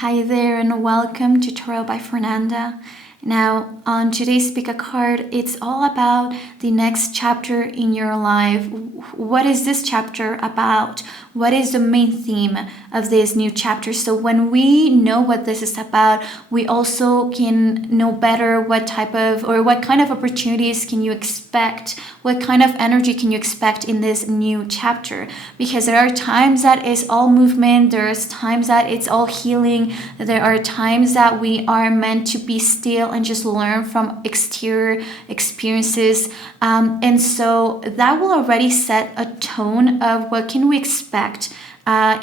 Hi there and welcome to Tarot by Fernanda. Now, on today's pick a card, it's all about the next chapter in your life. What is this chapter about? What is the main theme of this new chapter? So when we know what this is about, we also can know better what type of or what kind of opportunities can you expect, what kind of energy can you expect in this new chapter? Because there are times that it's all movement, there's times that it's all healing, there are times that we are meant to be still and just learn from exterior experiences, and so that will already set a tone of what can we expect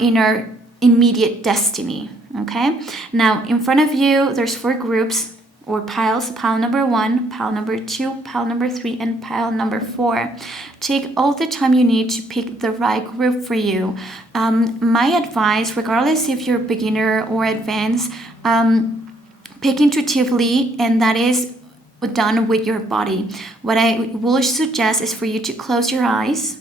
in our immediate destiny. Okay, now in front of you there's 4 groups or piles: pile number 1, pile number 2, pile number 3, and pile number 4. Take all the time you need to pick the right group for you. My advice, regardless if you're beginner or advanced, pick intuitively, and that is done with your body. What I will suggest is for you to close your eyes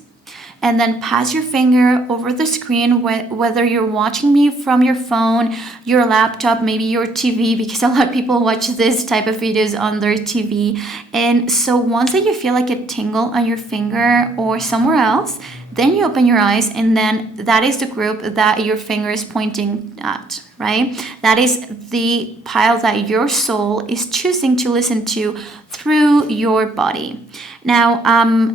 and then pass your finger over the screen, whether you're watching me from your phone, your laptop, maybe your TV, because a lot of people watch this type of videos on their TV. And so once that you feel like a tingle on your finger or somewhere else, then you open your eyes, and then that is the group that your finger is pointing at, right? That is the pile that your soul is choosing to listen to through your body. Now,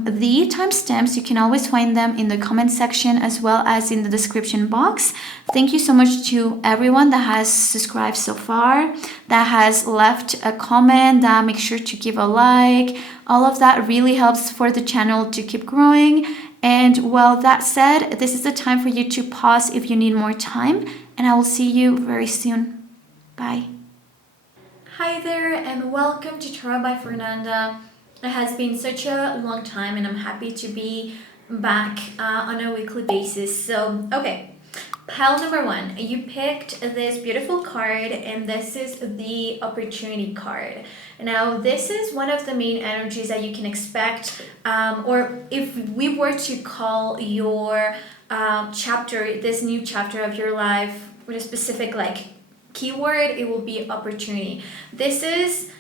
the timestamps, you can always find them in the comment section as well as in the description box. Thank you so much to everyone that has subscribed so far, that has left a comment, that make sure to give a like. All of that really helps for the channel to keep growing. And well, that said, this is the time for you to pause if you need more time, and I will see you very soon. Bye. Hi there and welcome to Tarot by Fernanda. It has been such a long time and I'm happy to be back on a weekly basis. So, okay, pile number 1. You picked this beautiful card, and this is the opportunity card. Now, this is one of the main energies that you can expect, or if we were to call your chapter, this new chapter of your life, with a specific keyword, it will be opportunity. This is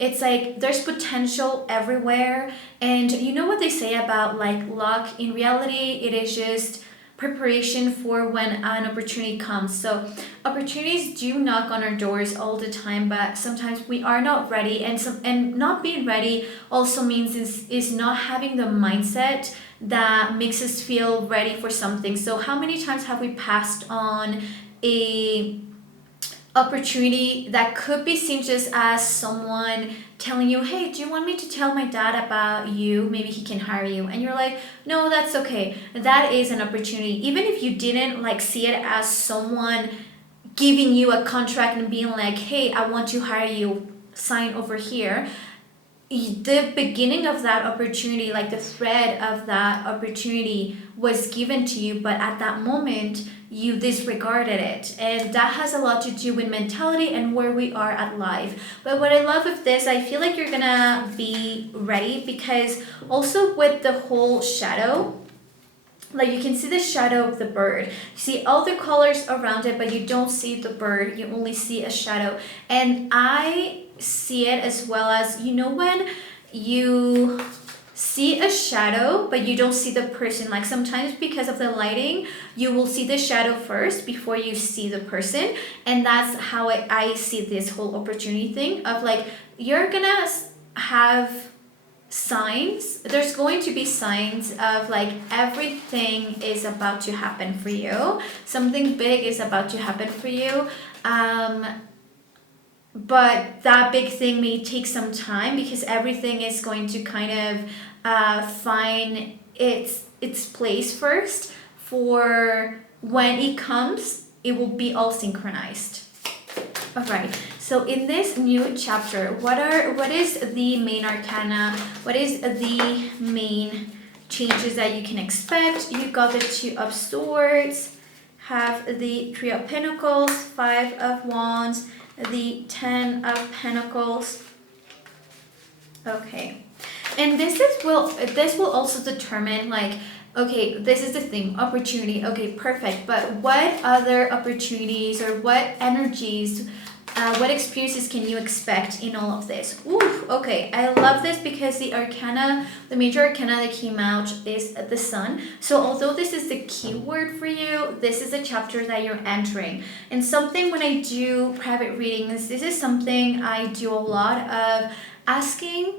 it's like there's potential everywhere, and you know what they say about luck. In reality, it is just preparation for when an opportunity comes. So opportunities do knock on our doors all the time, but sometimes we are not ready, and not being ready also means is not having the mindset that makes us feel ready for something. So how many times have we passed on a opportunity that could be seen just as someone telling you, hey, do you want me to tell my dad about you? Maybe he can hire you. And you're like, no, that's okay. That is an opportunity. Even if you didn't see it as someone giving you a contract and being like, hey, I want to hire you, sign over here. The beginning of that opportunity, the thread of that opportunity was given to you, but at that moment you disregarded it, and that has a lot to do with mentality and where we are at life. But what I love of this, I feel like you're gonna be ready, because also with the whole shadow, you can see the shadow of the bird. You see all the colors around it, but you don't see the bird. You only see a shadow. And I see it as well as, when you see a shadow but you don't see the person. Sometimes because of the lighting, you will see the shadow first before you see the person. And that's how I see this whole opportunity thing of you're gonna have signs. There's going to be signs of everything is about to happen for you. Something big is about to happen for you. But that big thing may take some time, because everything is going to kind of find its place first. For when it comes, it will be all synchronized. All right. So in this new chapter, what is the main arcana? What is the main changes that you can expect? You got the 2 of Swords, have the 3 of Pentacles, 5 of Wands, the 10 of Pentacles. Okay. And this will also determine Okay, this is the theme, opportunity. Okay, perfect. But what other opportunities or what energies, what experiences can you expect in all of this? Ooh, okay, I love this because the arcana, the major arcana that came out is the sun. So although this is the key word for you, this is a chapter that you're entering. And something when I do private readings, this is something I do a lot of asking,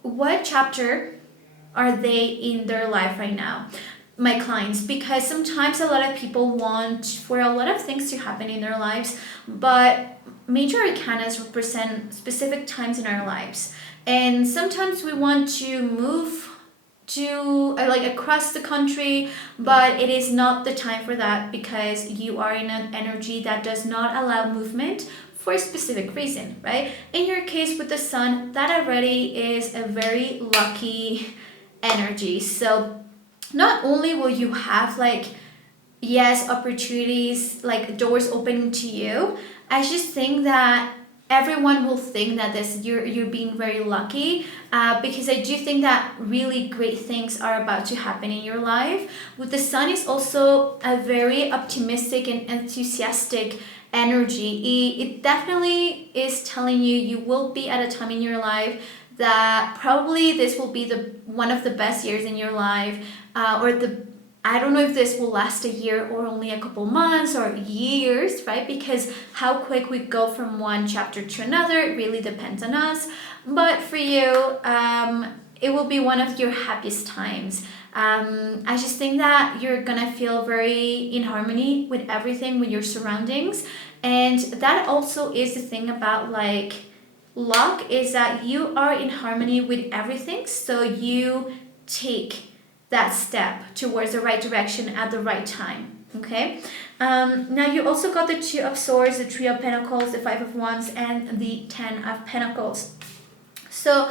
what chapter are they in their life right now, my clients, because sometimes a lot of people want for a lot of things to happen in their lives, but major arcanas represent specific times in our lives, and sometimes we want to move to like across the country, but it is not the time for that because you are in an energy that does not allow movement for a specific reason, right? In your case with the sun, that already is a very lucky energy. So not only will you have like, yes, opportunities, like doors opening to you, I just think that everyone will think that this you're being very lucky, because I do think that really great things are about to happen in your life. With the sun is also a very optimistic and enthusiastic energy. It definitely is telling you you will be at a time in your life that probably this will be the one of the best years in your life, or the, I don't know if this will last a year or only a couple months or years, right? Because how quick we go from one chapter to another, it really depends on us. But for you, it will be one of your happiest times. I just think that you're gonna feel very in harmony with everything, with your surroundings. And that also is the thing about like luck, is that you are in harmony with everything. So you take that step towards the right direction at the right time. Okay. Now you also got the Two of Swords, the Three of Pentacles, the Five of Wands, and the Ten of Pentacles. So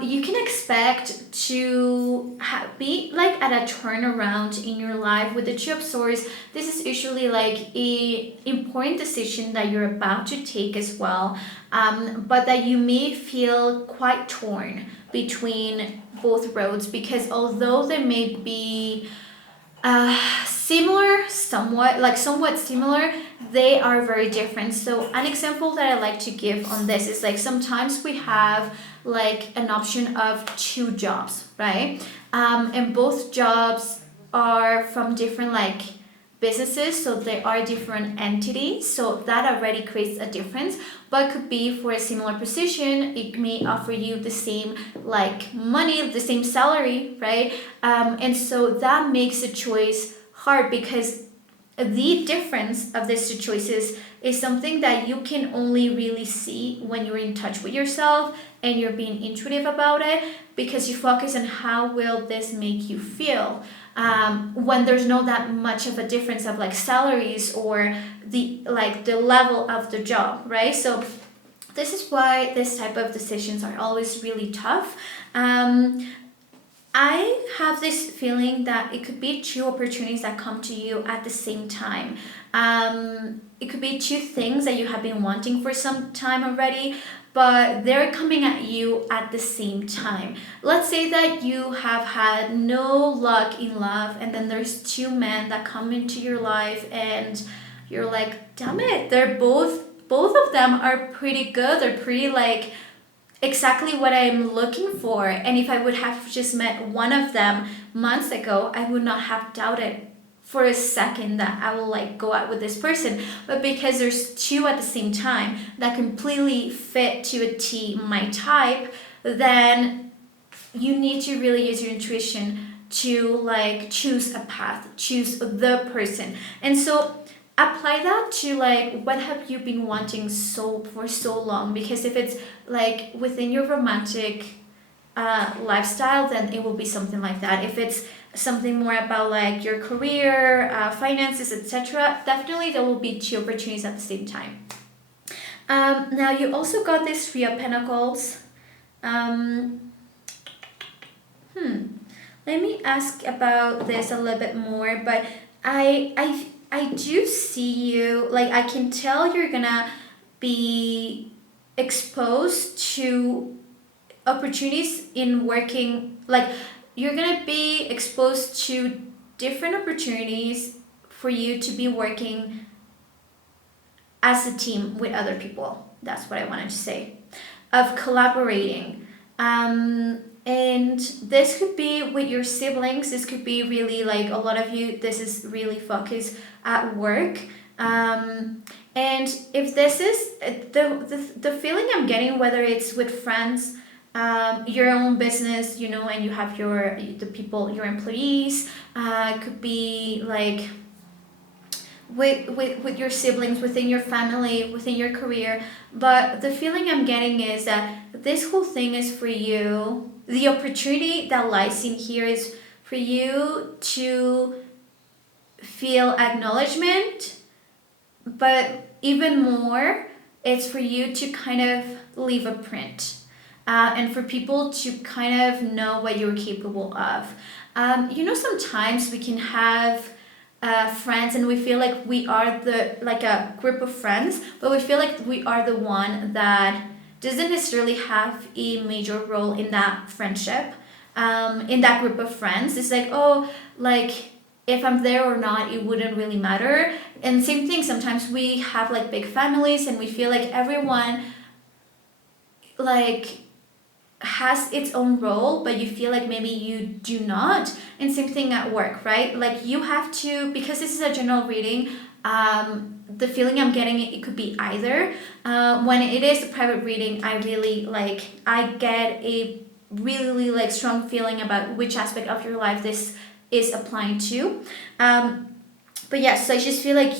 you can expect to be like at a turnaround in your life with the Two of Swords. This is usually like a important decision that you're about to take as well, but that you may feel quite torn between both roads, because although they may be similar, somewhat similar, they are very different. So an example that I like to give on this is like sometimes we have like an option of two jobs, right? And both jobs are from different like businesses, so they are different entities, so that already creates a difference. But could be for a similar position, it may offer you the same like money, the same salary, right? And so that makes the choice hard, because the difference of these two choices is something that you can only really see when you're in touch with yourself and you're being intuitive about it, because you focus on how will this make you feel, when there's no that much of a difference of like salaries or the level of the job, right? So this is why this type of decisions are always really tough. I have this feeling that it could be two opportunities that come to you at the same time. It could be two things that you have been wanting for some time already, but they're coming at you at the same time. Let's say that you have had no luck in love, and then there's two men that come into your life, and you're like, damn it, both of them are pretty good. They're pretty like exactly what I'm looking for. And if I would have just met one of them months ago, I would not have doubted for a second that I will like go out with this person. But because there's two at the same time that completely fit to a T my type, then you need to really use your intuition to like choose a path, choose the person. And so apply that to like what have you been wanting for so long, because if it's like within your romantic lifestyle, then it will be something like that. If it's something more about like your career, finances, etc., definitely there will be two opportunities at the same time. Now you also got this Three of Pentacles. Let me ask about this a little bit more, but I do see you, like I can tell you're gonna be exposed to opportunities in working, like you're gonna be exposed to different opportunities for you to be working as a team with other people. That's what I wanted to say. Of collaborating. And this could be with your siblings. This could be really like a lot of you, this is really focused at work. And if this is the feeling I'm getting, whether it's with friends, your own business, you know, and you have the people, your employees, could be like with your siblings, within your family, within your career. But the feeling I'm getting is that this whole thing is for you. The opportunity that lies in here is for you to feel acknowledgement, but even more, it's for you to kind of leave a print, and for people to kind of know what you're capable of. You know, sometimes we can have friends and we feel like we are like a group of friends, but we feel like we are the one that doesn't necessarily have a major role in that friendship, in that group of friends. It's like, oh, like if I'm there or not, it wouldn't really matter. And same thing, sometimes we have like big families and we feel like everyone like has its own role, but you feel like maybe you do not. And same thing at work, right? Like you have to, because this is a general reading, the feeling I'm getting, it could be either. When it is a private reading, I really like, I get a really like strong feeling about which aspect of your life this is applying to. But yes, I just feel like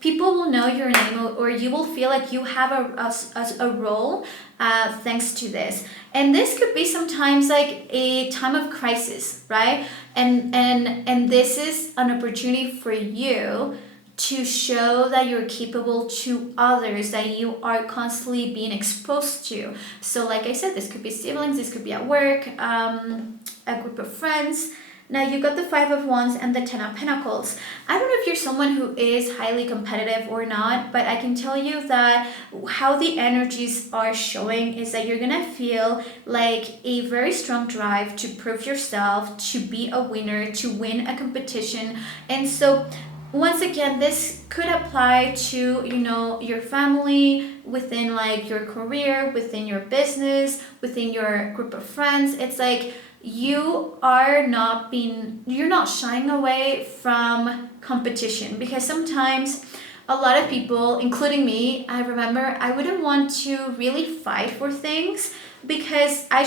people will know your name, or you will feel like you have a role, thanks to this. And this could be sometimes like a time of crisis, right? And this is an opportunity for you to show that you're capable to others, that you are constantly being exposed to. So like I said, this could be siblings, this could be at work, a group of friends. Now you got the Five of Wands and the Ten of Pentacles. I don't know if you're someone who is highly competitive or not, but I can tell you that how the energies are showing is that you're gonna feel like a very strong drive to prove yourself, to be a winner, to win a competition. And so once again, this could apply to, you know, your family, within like your career, within your business, within your group of friends. It's like you're not shying away from competition, because sometimes a lot of people, including me, I remember I wouldn't want to really fight for things, because I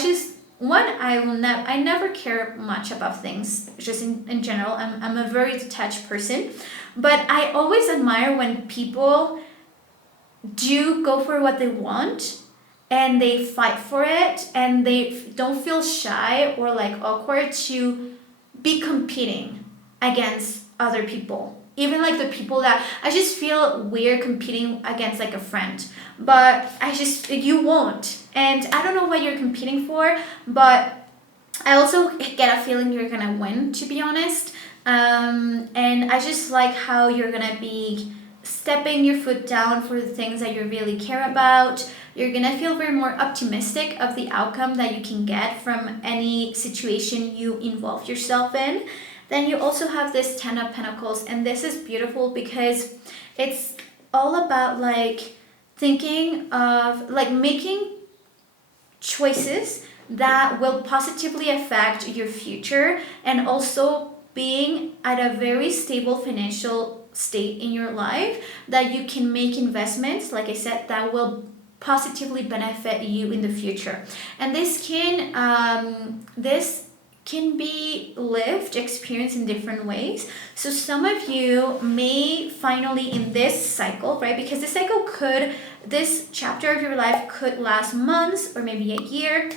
never care much about things, just in general. I'm a very detached person, but I always admire when people do go for what they want and they fight for it, and they don't feel shy or like awkward to be competing against other people. Even like the people that I just feel weird competing against, like a friend, but you won't. And I don't know what you're competing for, but I also get a feeling you're gonna win, to be honest. And I just like how you're gonna be stepping your foot down for the things that you really care about. You're gonna feel very more optimistic of the outcome that you can get from any situation you involve yourself in. Then you also have this Ten of Pentacles, and this is beautiful because it's all about like thinking of like making choices that will positively affect your future, and also being at a very stable financial state in your life, that you can make investments, like I said, that will positively benefit you in the future. And this can be experienced in different ways. So some of you may finally in this cycle, right? Because this chapter of your life could last months or maybe a year.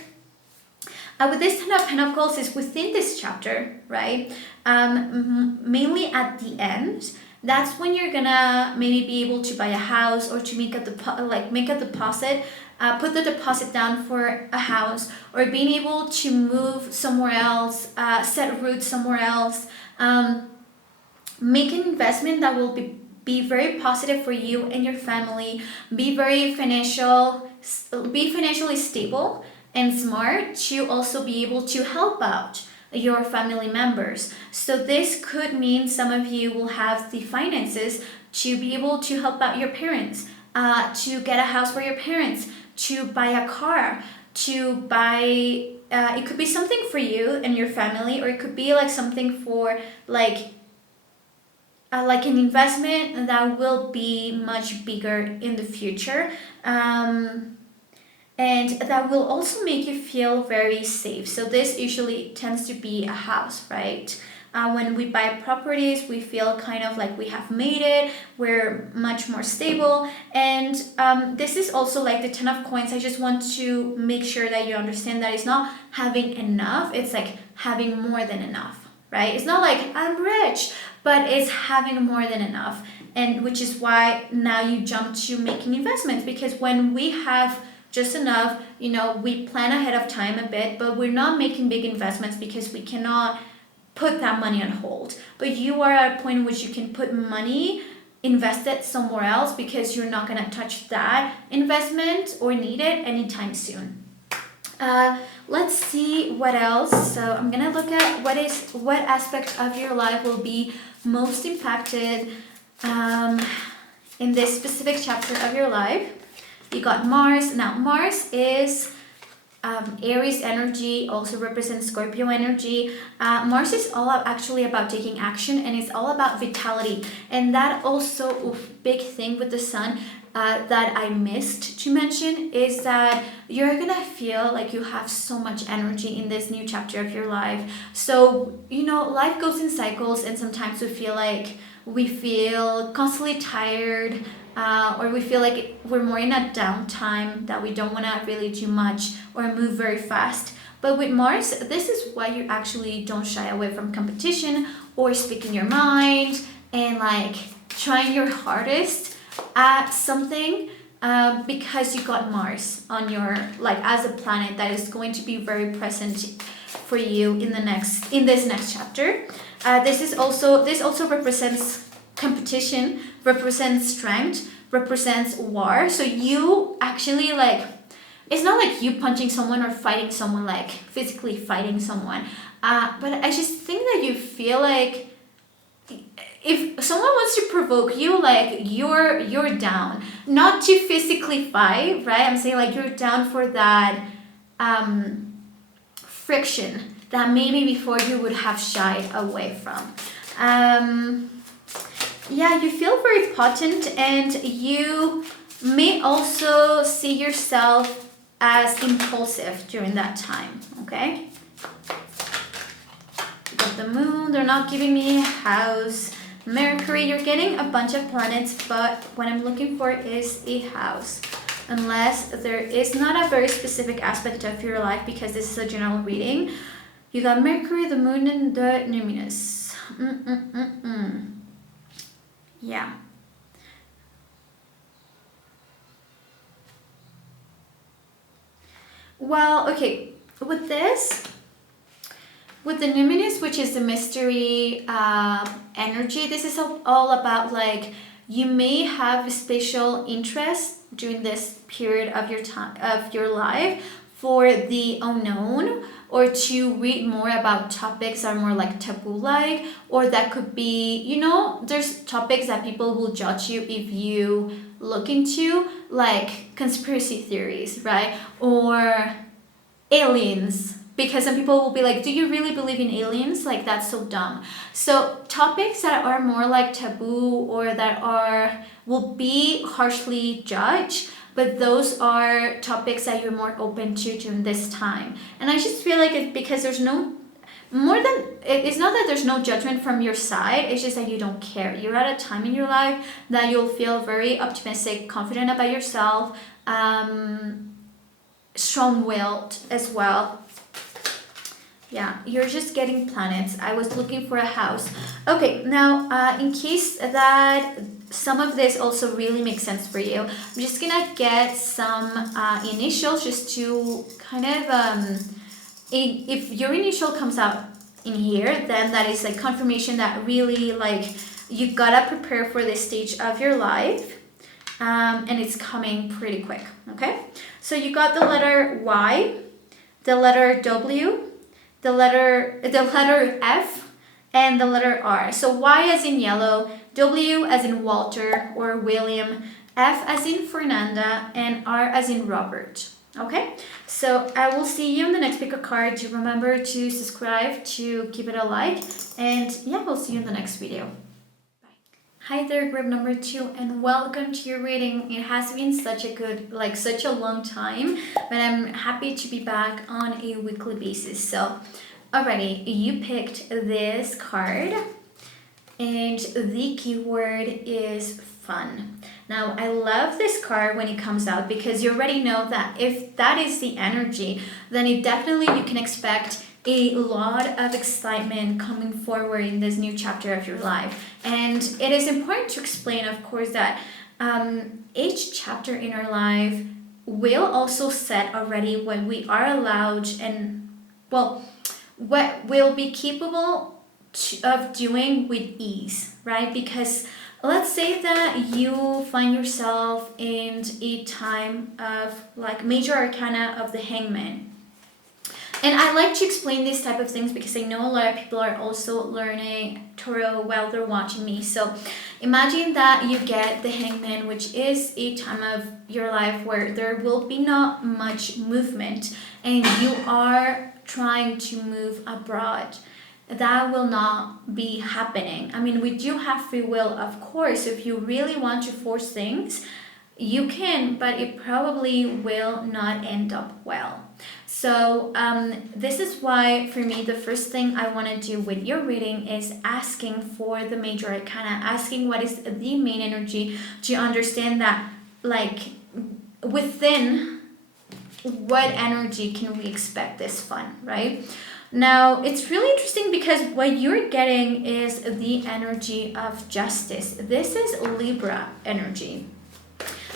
With this Ten of Pentacles is within this chapter, right? Mainly at the end. That's when you're gonna maybe be able to buy a house, or to make a deposit, put the deposit down for a house, or being able to move somewhere else, set roots somewhere else, make an investment that will be very positive for you and your family, be financially stable. and smart to also be able to help out your family members. So this could mean some of you will have the finances to be able to help out your parents, to get a house for your parents, to buy a car, to buy it could be something for you and your family, or it could be like something for like an investment that will be much bigger in the future, and that will also make you feel very safe. So this usually tends to be a house, right? When we buy properties, we feel kind of like we have made it, we're much more stable. And this is also like the 10 of coins. I just want to make sure that you understand that it's not having enough, it's like having more than enough, right? It's not like I'm rich, but it's having more than enough. And which is why now you jump to making investments, because when we have just enough, we plan ahead of time a bit, but we're not making big investments because we cannot put that money on hold. But you are at a point in which you can put money, invest it somewhere else, because you're not going to touch that investment or need it anytime soon. Let's see what else. So I'm going to look at what aspect of your life will be most impacted in this specific chapter of your life. You got Mars. Now Mars is Aries energy, also represents Scorpio energy. Mars is all actually about taking action, and it's all about vitality. And that also, big thing with the sun that I missed to mention is that you're gonna feel like you have so much energy in this new chapter of your life. So, life goes in cycles, and sometimes we feel constantly tired, or we feel like we're more in a downtime, that we don't want to really do much or move very fast. But with Mars, this is why you actually don't shy away from competition or speaking your mind and like trying your hardest at something, because you got Mars on your, like, as a planet that is going to be very present for you in this next chapter. This also represents competition, represents strength, represents war. So you actually, like, it's not like you punching someone or fighting someone, like physically fighting someone, but I just think that you feel like if someone wants to provoke you, like you're down, not to physically fight, right? I'm saying like you're down for that friction that maybe before you would have shied away from. You feel very potent, and you may also see yourself as impulsive during that time, okay? Got the moon, they're not giving me a house. Mercury, you're getting a bunch of planets, but what I'm looking for is a house. Unless there is not a very specific aspect of your life, because this is a general reading. You got Mercury, the moon, and the luminous. Yeah. Well, okay, with the numinous, which is the mystery energy, this is all about, like, you may have a special interest during this period of your life for the unknown, or to read more about topics that are more like taboo-like, or that could be, there's topics that people will judge you if you look into, like conspiracy theories, right? Or aliens, because some people will be like, do you really believe in aliens? Like, that's so dumb. So topics that are more like taboo, or that will be harshly judged, but those are topics that you're more open to during this time. And I just feel like it's because there's no more than, it's not that there's no judgment from your side, it's just that you don't care. You're at a time in your life that you'll feel very optimistic, confident about yourself, strong-willed as well. Yeah, you're just getting planets. I was looking for a house. Okay, now in case that some of this also really makes sense for you, I'm just gonna get some initials just to kind of, if your initial comes out in here, then that is like confirmation that really, like, you gotta prepare for this stage of your life, and it's coming pretty quick, okay? So you got the letter Y, the letter W, the letter F, and the letter R. So Y as in yellow, W as in Walter or William, F as in Fernanda, and R as in Robert. Okay, so I will see you on the next pick a card. Remember to subscribe, to give it a like, and yeah, we'll see you in the next video. Hi there, group number 2, and welcome to your reading. It has been such a long time, but I'm happy to be back on a weekly basis. So, alrighty, you picked this card, and the keyword is fun. Now, I love this card when it comes out because you already know that if that is the energy, then you can expect a lot of excitement coming forward in this new chapter of your life. And it is important to explain, of course, that each chapter in our life will also set already what we are allowed and, well, what we'll be capable of doing with ease, right? Because let's say that you find yourself in a time of like major arcana of the Hangman. And I like to explain these type of things because I know a lot of people are also learning tarot while they're watching me. So imagine that you get the Hangman, which is a time of your life where there will be not much movement and you are trying to move abroad. That will not be happening. I mean, we do have free will, of course. If you really want to force things, you can, but it probably will not end up well. So this is why, for me, the first thing I want to do with your reading is asking for the major arcana, asking what is the main energy to understand that, like, within what energy can we expect this fun, right? Now, it's really interesting because what you're getting is the energy of justice. This is Libra energy.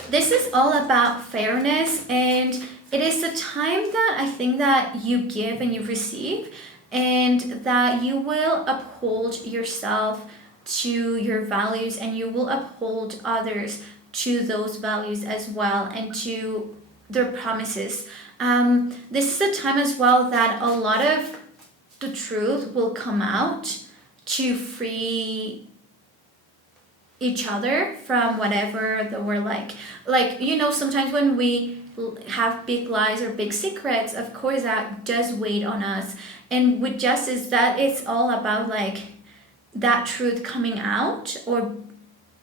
This is all about fairness, and it is a time that I think that you give and you receive, and that you will uphold yourself to your values and you will uphold others to those values as well and to their promises. This is a time as well that a lot of the truth will come out to free each other from whatever that we're like, sometimes when we have big lies or big secrets, of course that does weigh on us. And with justice, that it's all about like that truth coming out or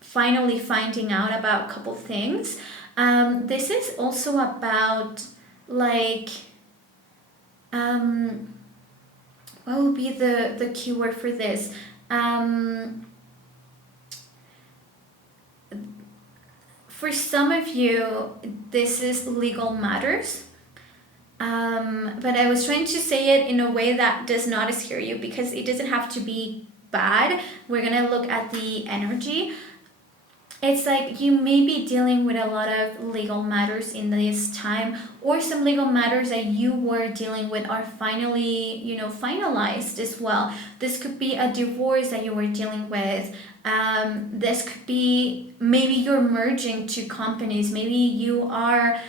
finally finding out about a couple things. This is also about like what would be the keyword for this? For some of you, this is legal matters. But I was trying to say it in a way that does not scare you because it doesn't have to be bad. We're going to look at the energy. It's like you may be dealing with a lot of legal matters in this time, or some legal matters that you were dealing with are finally, finalized as well. This could be a divorce that you were dealing with. This could be maybe you're merging two companies. Maybe you are,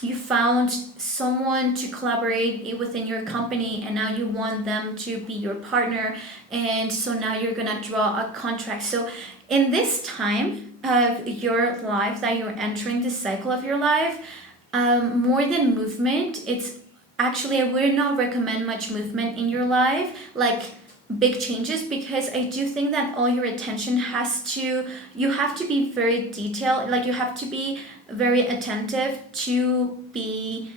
you found someone to collaborate within your company and now you want them to be your partner. And so now you're going to draw a contract. So in this time of your life that you're entering this cycle of your life, more than movement, it's actually, I would not recommend much movement in your life, like big changes, because I do think that all your attention you have to be very detailed, like you have to be very attentive to be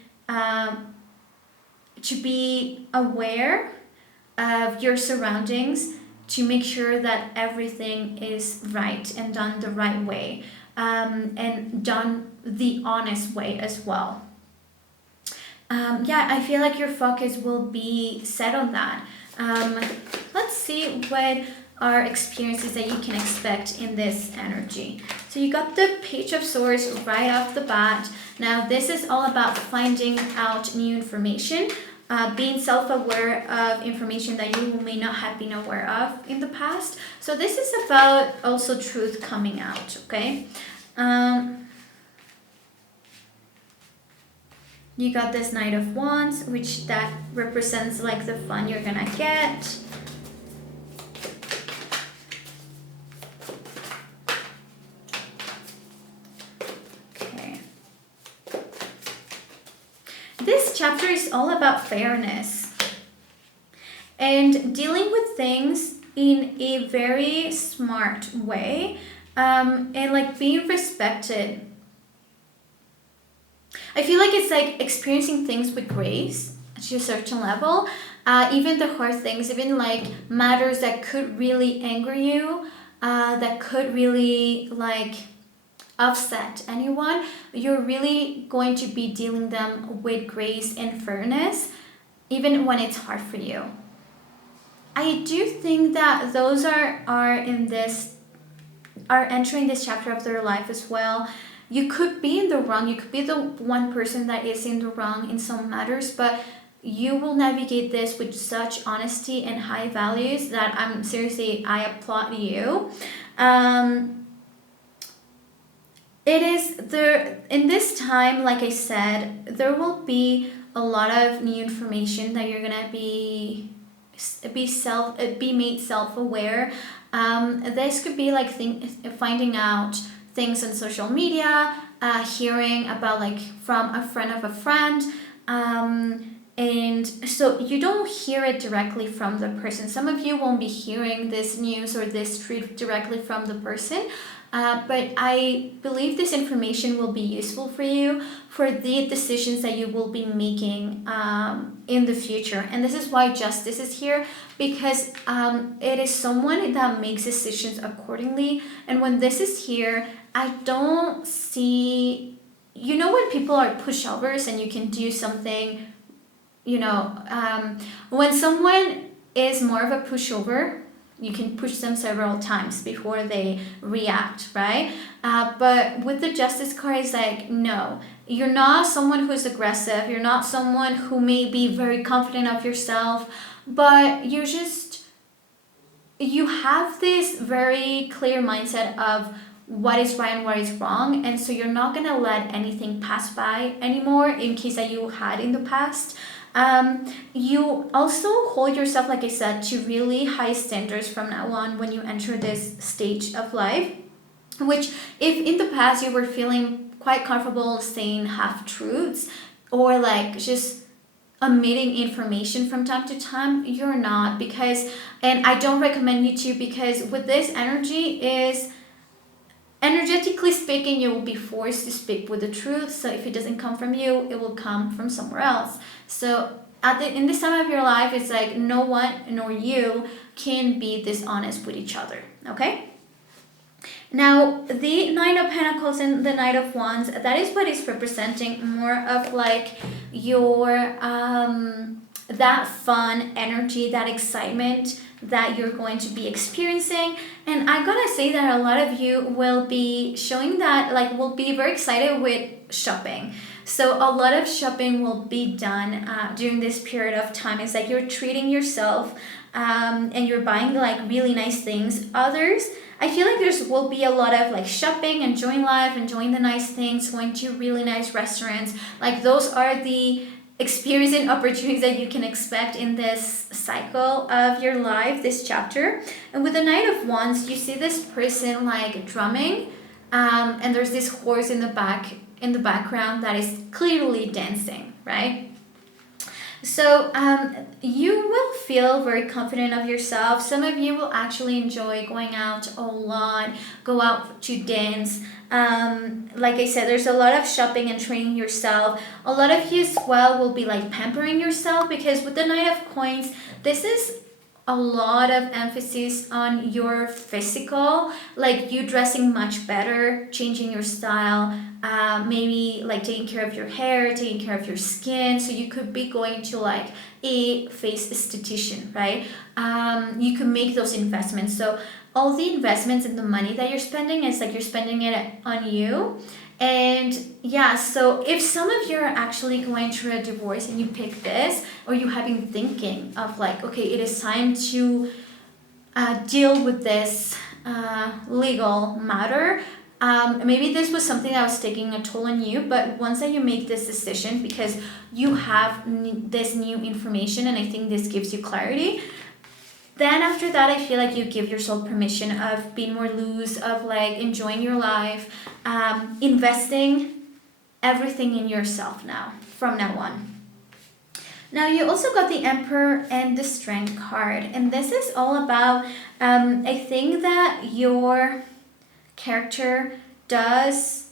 aware of your surroundings, to make sure that everything is right and done the right way, and done the honest way as well. I feel like your focus will be set on that. Let's see what are experiences that you can expect in this energy. So you got the Page of Swords right off the bat. Now this is all about finding out new information, being self-aware of information that you may not have been aware of in the past. So this is about also truth coming out, okay? You got this Knight of Wands, which that represents like the fun you're gonna get. Okay. This chapter is all about fairness and dealing with things in a very smart way, and like being respected. I feel like it's like experiencing things with grace to a certain level. Even the hard things, even like matters that could really anger you, that could really like upset anyone, you're really going to be dealing them with grace and fairness, even when it's hard for you. I do think that those are in this are entering this chapter of their life as well. You could be in the wrong, you could be the one person that is in the wrong in some matters, but you will navigate this with such honesty and high values that I'm seriously, I applaud you. It is there in this time, like I said, there will be a lot of new information that you're gonna be made self-aware. This could be like finding out things on social media, hearing about like from a friend of a friend, and so you don't hear it directly from the person. Some of you won't be hearing this news or this truth directly from the person, but I believe this information will be useful for you for the decisions that you will be making in the future. And this is why justice is here, because it is someone that makes decisions accordingly. And when this is here, I don't see, you know, when people are pushovers and you can do something, you know, when someone is more of a pushover, you can push them several times before they react, right? But with the justice card, it's like, no, you're not someone who is aggressive. You're not someone who may be very confident of yourself, but you have this very clear mindset of what is right and what is wrong. And so you're not going to let anything pass by anymore in case that you had in the past. You also hold yourself, like I said, to really high standards from now on when you enter this stage of life, which if in the past you were feeling quite comfortable saying half truths or like just omitting information from time to time, you're not, because, and I don't recommend you to, because with this energy is, energetically speaking, you will be forced to speak with the truth. So if it doesn't come from you, it will come from somewhere else. So in this time of your life, it's like no one nor you can be dishonest with each other. Okay. Now the Nine of Pentacles and the Knight of Wands, that is what is representing more of like your that fun energy, that excitement that you're going to be experiencing. And I gotta say that a lot of you will be showing that, like, will be very excited with shopping. So a lot of shopping will be done during this period of time. It's like you're treating yourself, and you're buying like really nice things. Others, I feel like there's will be a lot of like shopping, enjoying life, enjoying the nice things, going to really nice restaurants. Like those are the experience and opportunities that you can expect in this cycle of your life, this chapter. And with the Knight of Wands, you see this person like drumming, and there's this horse in the background that is clearly dancing, right? So you will feel very confident of yourself. Some of you will actually enjoy going out a lot, go out to dance. Like I said, there's a lot of shopping and training yourself. A lot of you as well will be like pampering yourself, because with the Knight of Coins, this is a lot of emphasis on your physical, like you dressing much better, changing your style, maybe like taking care of your hair, taking care of your skin. So you could be going to like a face esthetician, right? You could make those investments. So all the investments and the money that you're spending is like you're spending it on you. And yeah, so if some of you are actually going through a divorce and you pick this, or you have been thinking of like, okay, it is time to deal with this legal matter, Maybe this was something that was taking a toll on you, but once that you make this decision, because you have this new information, and I think this gives you clarity, then after that, I feel like you give yourself permission of being more loose, of like enjoying your life, investing everything in yourself now, from now on. Now you also got the Emperor and the Strength card, and this is all about, I think that your character does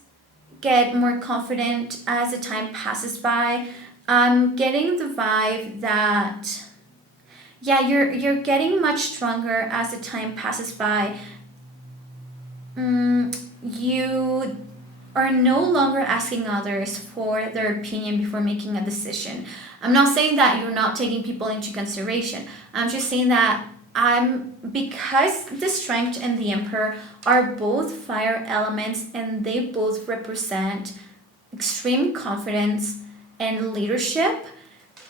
get more confident as the time passes by. I'm getting the vibe that, yeah, you're getting much stronger as the time passes by. You are no longer asking others for their opinion before making a decision. I'm not saying that you're not taking people into consideration. I'm just saying that because the Strength and the Emperor are both fire elements, and they both represent extreme confidence and leadership.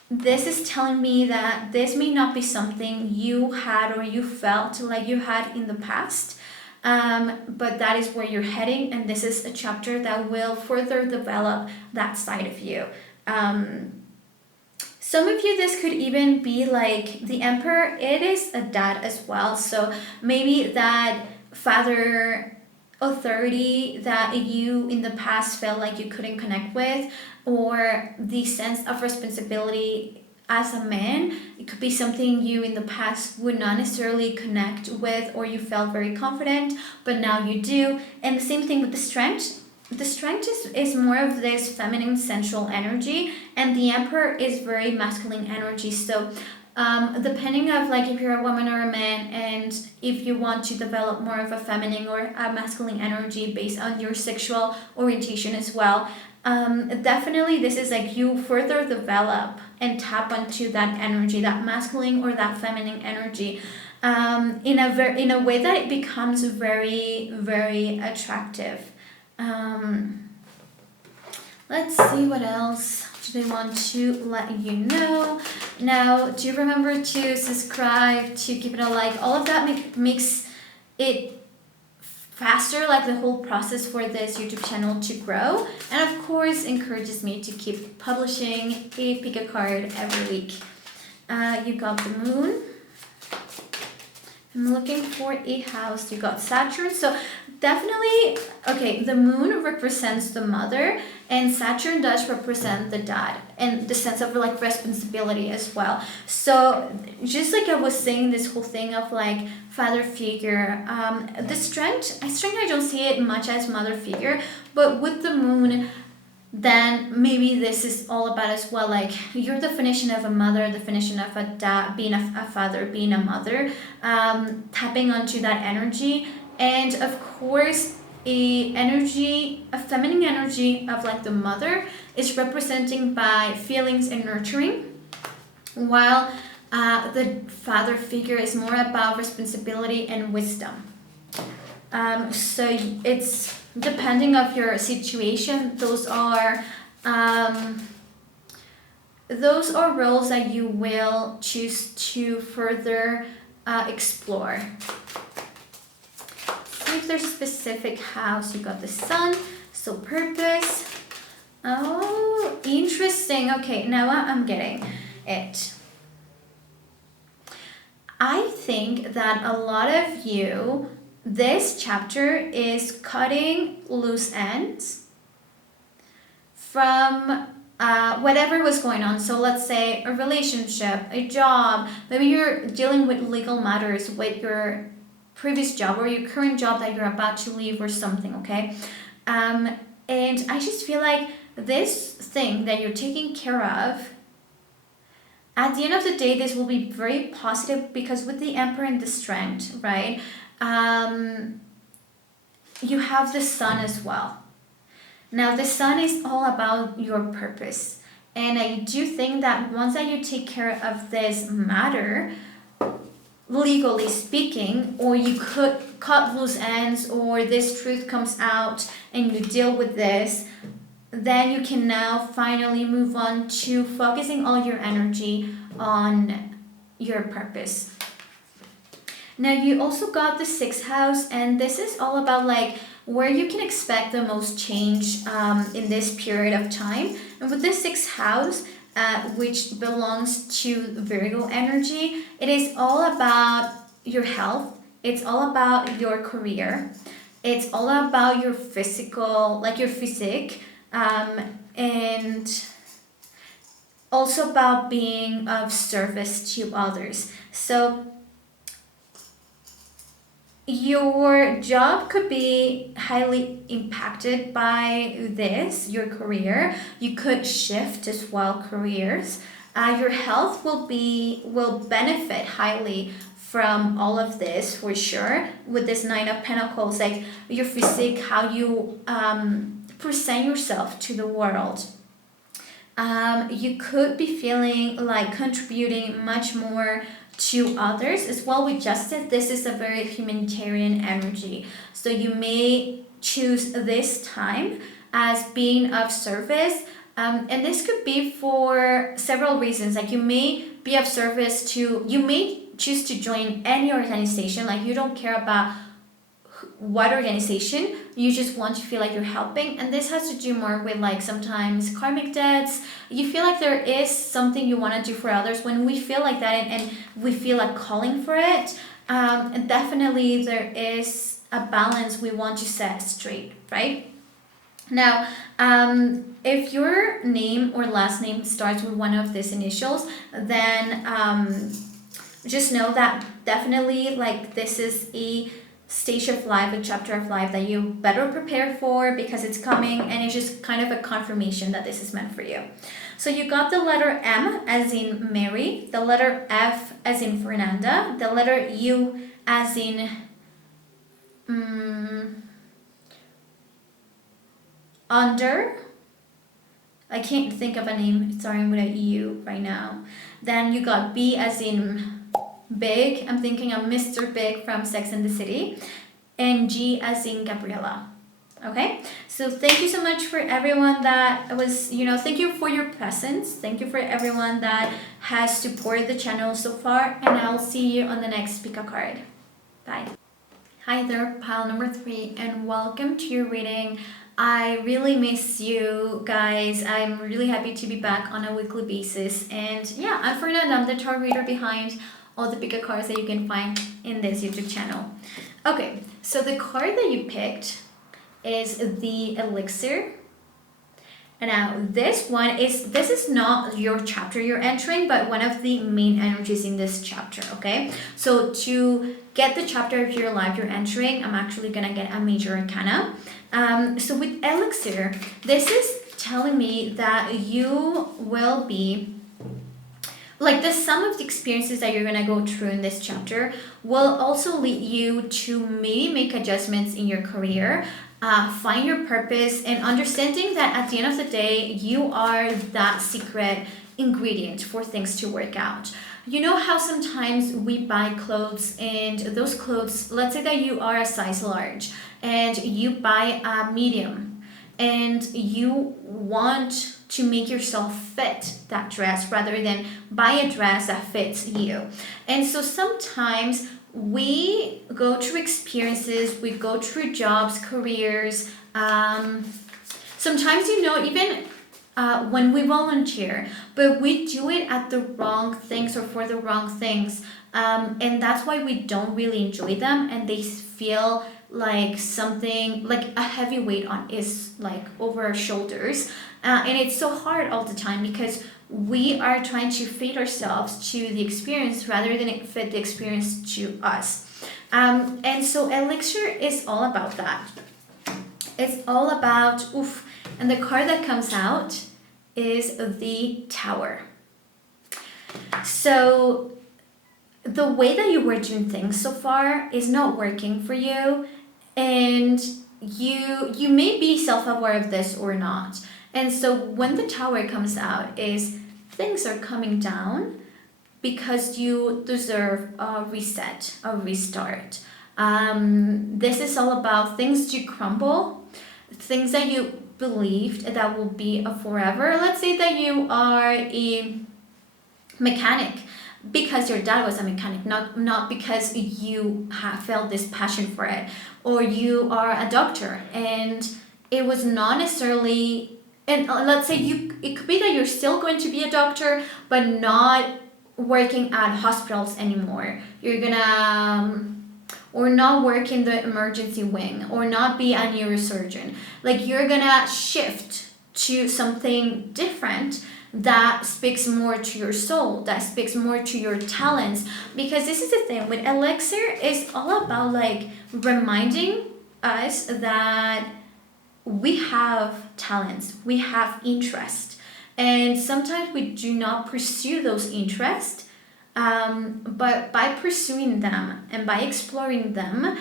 This is telling me that this may not be something you had or you felt like you had in the past, but that is where you're heading, and this is a chapter that will further develop that side of you. Some of you, this could even be like the Emperor, it is a dad as well. So maybe that father authority that you in the past felt like you couldn't connect with, or the sense of responsibility as a man, it could be something you in the past would not necessarily connect with, or you felt very confident, but now you do. And the same thing with the Strength. The Strength is more of this feminine sensual energy, and the Emperor is very masculine energy. So depending of like if you're a woman or a man, and if you want to develop more of a feminine or a masculine energy based on your sexual orientation as well, definitely this is like you further develop and tap onto that energy, that masculine or that feminine energy, in a way that it becomes very, very attractive. Let's see what else do they want to let you know. Now, do remember to subscribe, to give it a like. All of that makes it faster, like the whole process for this YouTube channel to grow, and of course encourages me to keep publishing a pick a card every week. You got the Moon. I'm looking for a house. You got Saturn. So definitely, okay, the Moon represents the mother, and Saturn does represent the dad, and the sense of like responsibility as well. So just like I was saying, this whole thing of like father figure, the strength I don't see it much as mother figure, but with the Moon, then maybe this is all about as well, like your definition of a mother, definition of a dad, being a father, being a mother, tapping onto that energy. And of course, a feminine energy of like the mother is representing by feelings and nurturing, while the father figure is more about responsibility and wisdom. So it's depending of your situation, those are roles that you will choose to further explore. See if there's a specific house. You got the Sun, so purpose. Oh, interesting. Okay, now I'm getting it. I think that a lot of you, this chapter is cutting loose ends from whatever was going on. So let's say a relationship, a job, maybe you're dealing with legal matters with your previous job or your current job that you're about to leave or something, okay? And I just feel like this thing that you're taking care of, at the end of the day, this will be very positive, because with the Emperor and the Strength, right? You have the Sun as well. Now the Sun is all about your purpose, and I do think that once that you take care of this matter, legally speaking, or you could cut loose ends, or this truth comes out and you deal with this, then you can now finally move on to focusing all your energy on your purpose. Now you also got the 6th house, and this is all about like where you can expect the most change in this period of time. And with this sixth house, which belongs to Virgo energy, it is all about your health. It's all about your career. It's all about your physical, like your physique, and also about being of service to others. So your job could be highly impacted by this, your career. You could shift as well careers. Your health will benefit highly from all of this for sure. With this Nine of Pentacles, like your physique, how you present yourself to the world. You could be feeling like contributing much more to others as well. With Justice, this is a very humanitarian energy, so you may choose this time as being of service, and this could be for several reasons. Like you may be of service to, you may choose to join any organization, like you don't care about what organization, you just want to feel like you're helping. And this has to do more with like sometimes karmic debts. You feel like there is something you want to do for others. When we feel like that, and we feel like calling for it, and definitely there is a balance we want to set straight, right? Now, if your name or last name starts with one of these initials, then just know that definitely like this is a stage of life, a chapter of life that you better prepare for, because it's coming, and it's just kind of a confirmation that this is meant for you. So you got the letter M as in Mary, the letter F as in Fernanda, the letter U as in under. I can't think of a name starting with a U right now. Then you got B as in Big. I'm thinking of Mr. Big from Sex and the City. And G as in Gabriella. Okay, so thank you so much for everyone that was, thank you for your presence. Thank you for everyone that has supported the channel so far. And I'll see you on the next pick a card. Bye. Hi there, pile number 3, and welcome to your reading. I really miss you guys. I'm really happy to be back on a weekly basis. And yeah, I'm Fernanda. I'm the tarot reader behind all the pick cards that you can find in this YouTube channel. Okay, so the card that you picked is the Elixir. And now this is not your chapter you're entering, but one of the main energies in this chapter, okay? So to get the chapter of your life you're entering, I'm actually gonna get a major arcana. So with Elixir, this is telling me that you will be, like the sum of the experiences that you're gonna go through in this chapter will also lead you to maybe make adjustments in your career, find your purpose, and understanding that at the end of the day, you are that secret ingredient for things to work out. You know how sometimes we buy clothes, and those clothes, let's say that you are a size large and you buy a medium, and you want to make yourself fit that dress rather than buy a dress that fits you. And so sometimes we go through experiences, we go through jobs, careers, sometimes, even when we volunteer, but we do it at the wrong things or for the wrong things. And that's why we don't really enjoy them, and they feel like something, like a heavy weight is like over our shoulders. And it's so hard all the time because we are trying to fit ourselves to the experience rather than it fit the experience to us. And so Elixir is all about that. It's all about, and the card that comes out is the Tower. So the way that you were doing things so far is not working for you, and you may be self-aware of this or not. And so when the Tower comes out, is things are coming down because you deserve a reset, a restart. This is all about things to crumble, things that you believed that will be a forever. Let's say that you are a mechanic. because your dad was a mechanic, not because you have felt this passion for it, or you are a doctor and it was not necessarily. And let's say it could be that you're still going to be a doctor, but not working at hospitals anymore. You're gonna or not work in the emergency wing, or not be a neurosurgeon. Like, you're gonna shift to something different that speaks more to your soul, that speaks more to your talents. Because this is the thing with Elixir, is all about like reminding us that we have talents, we have interest, and sometimes we do not pursue those interests. But by pursuing them and by exploring them,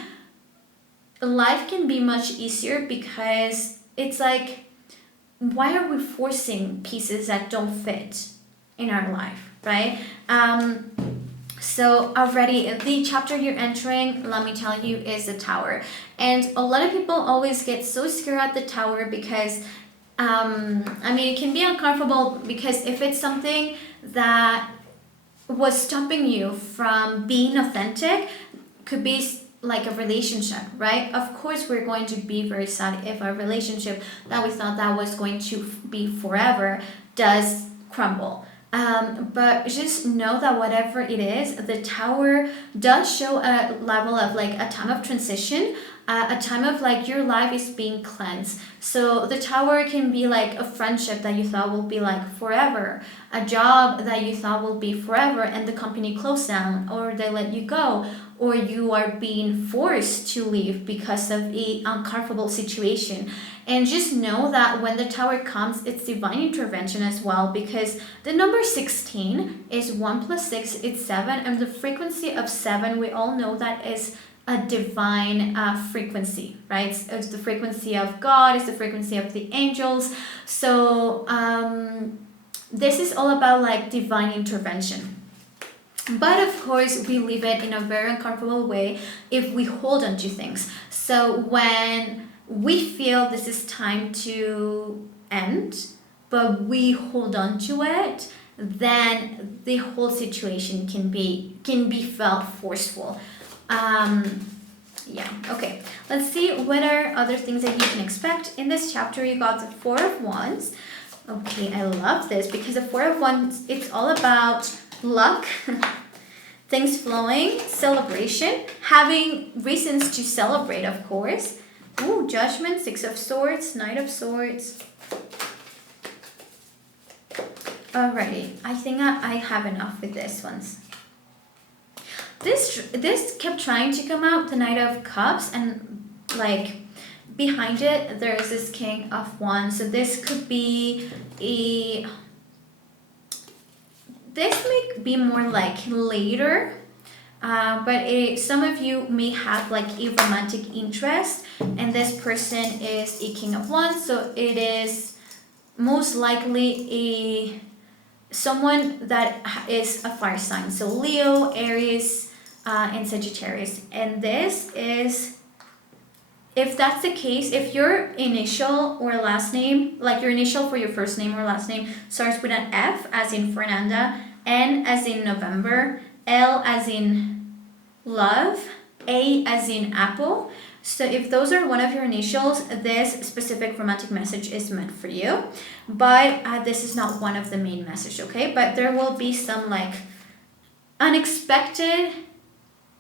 life can be much easier, because it's like, why are we forcing pieces that don't fit in our life, right? So already the chapter you're entering, let me tell you, is the Tower. And a lot of people always get so scared at the Tower because, I mean, it can be uncomfortable, because if it's something that was stopping you from being authentic, could be like a relationship, right? Of course, we're going to be very sad if a relationship that we thought that was going to be forever does crumble. But just know that whatever it is, the Tower does show a level of like a time of transition, a time of like your life is being cleansed. So the Tower can be like a friendship that you thought will be like forever, a job that you thought will be forever, and the company closed down, or they let you go, or you are being forced to leave because of a uncomfortable situation. And just know that when the Tower comes, it's divine intervention as well, because the number 16 is 1 plus 6, it's 7, and the frequency of 7, we all know that is a divine frequency, right? It's the frequency of God, it's the frequency of the angels. So this is all about like divine intervention. But of course, we live it in a very uncomfortable way if we hold on to things. So when we feel this is time to end, but we hold on to it, then the whole situation can be felt forceful. Yeah, okay. Let's see what are other things that you can expect. In this chapter, you got the Four of Wands. Okay, I love this, because the Four of Wands, it's all about luck, things flowing, celebration, having reasons to celebrate, of course. Ooh, Judgment, Six of Swords, Knight of Swords. Alrighty, I think I have enough with this ones. This kept trying to come out, the Knight of Cups, and like behind it there is this King of Wands. So this could be this may be more like later, but some of you may have like a romantic interest, and this person is a King of Wands. So it is most likely someone that is a fire sign. So Leo, Aries, and Sagittarius. And this is, if that's the case, if your initial or last name, like your initial for your first name or last name, starts with an F as in Fernanda, N as in November, L as in love, A as in apple. So if those are one of your initials, this specific romantic message is meant for you. But this is not one of the main messages, okay? But there will be some like unexpected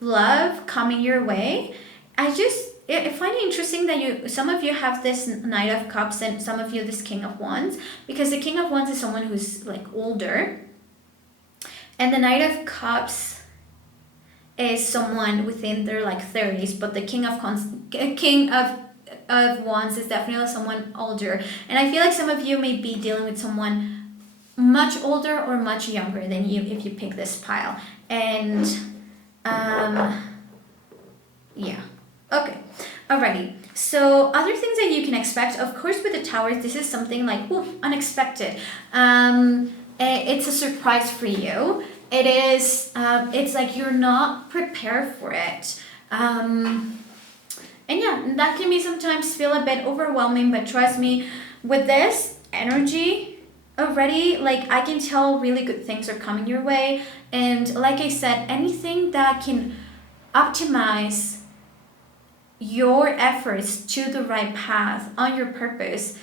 love coming your way. I find it interesting that some of you have this Knight of Cups and some of you this King of Wands, because the King of Wands is someone who's like older, and the Knight of Cups is someone within their like 30s, but the King of Wands is definitely someone older. And I feel like some of you may be dealing with someone much older or much younger than you if you pick this pile. And yeah, okay, alrighty. So other things that you can expect, of course, with the Towers, this is something like unexpected. It's a surprise for you. It is. It's like you're not prepared for it. And yeah, that can be sometimes feel a bit overwhelming. But trust me, with this energy, already, like, I can tell really good things are coming your way. And like I said, anything that can optimize your efforts to the right path on your purpose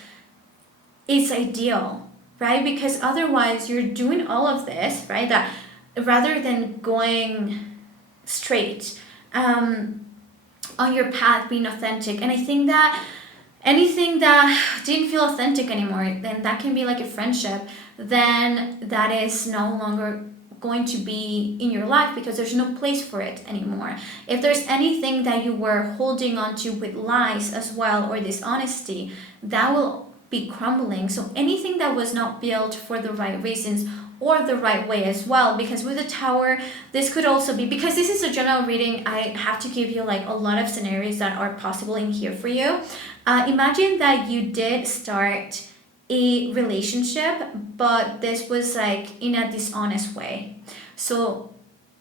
is ideal, right? Because otherwise you're doing all of this, right, that rather than going straight on your path, being authentic. And I think that anything that didn't feel authentic anymore, then that can be like a friendship, then that is no longer going to be in your life because there's no place for it anymore. If there's anything that you were holding on to with lies as well or dishonesty, that will be crumbling. So anything that was not built for the right reasons or the right way as well, because with the tower, this could also be, because this is a general reading, I have to give you like a lot of scenarios that are possible in here for you. Imagine that you did start a relationship, but this was like in a dishonest way. So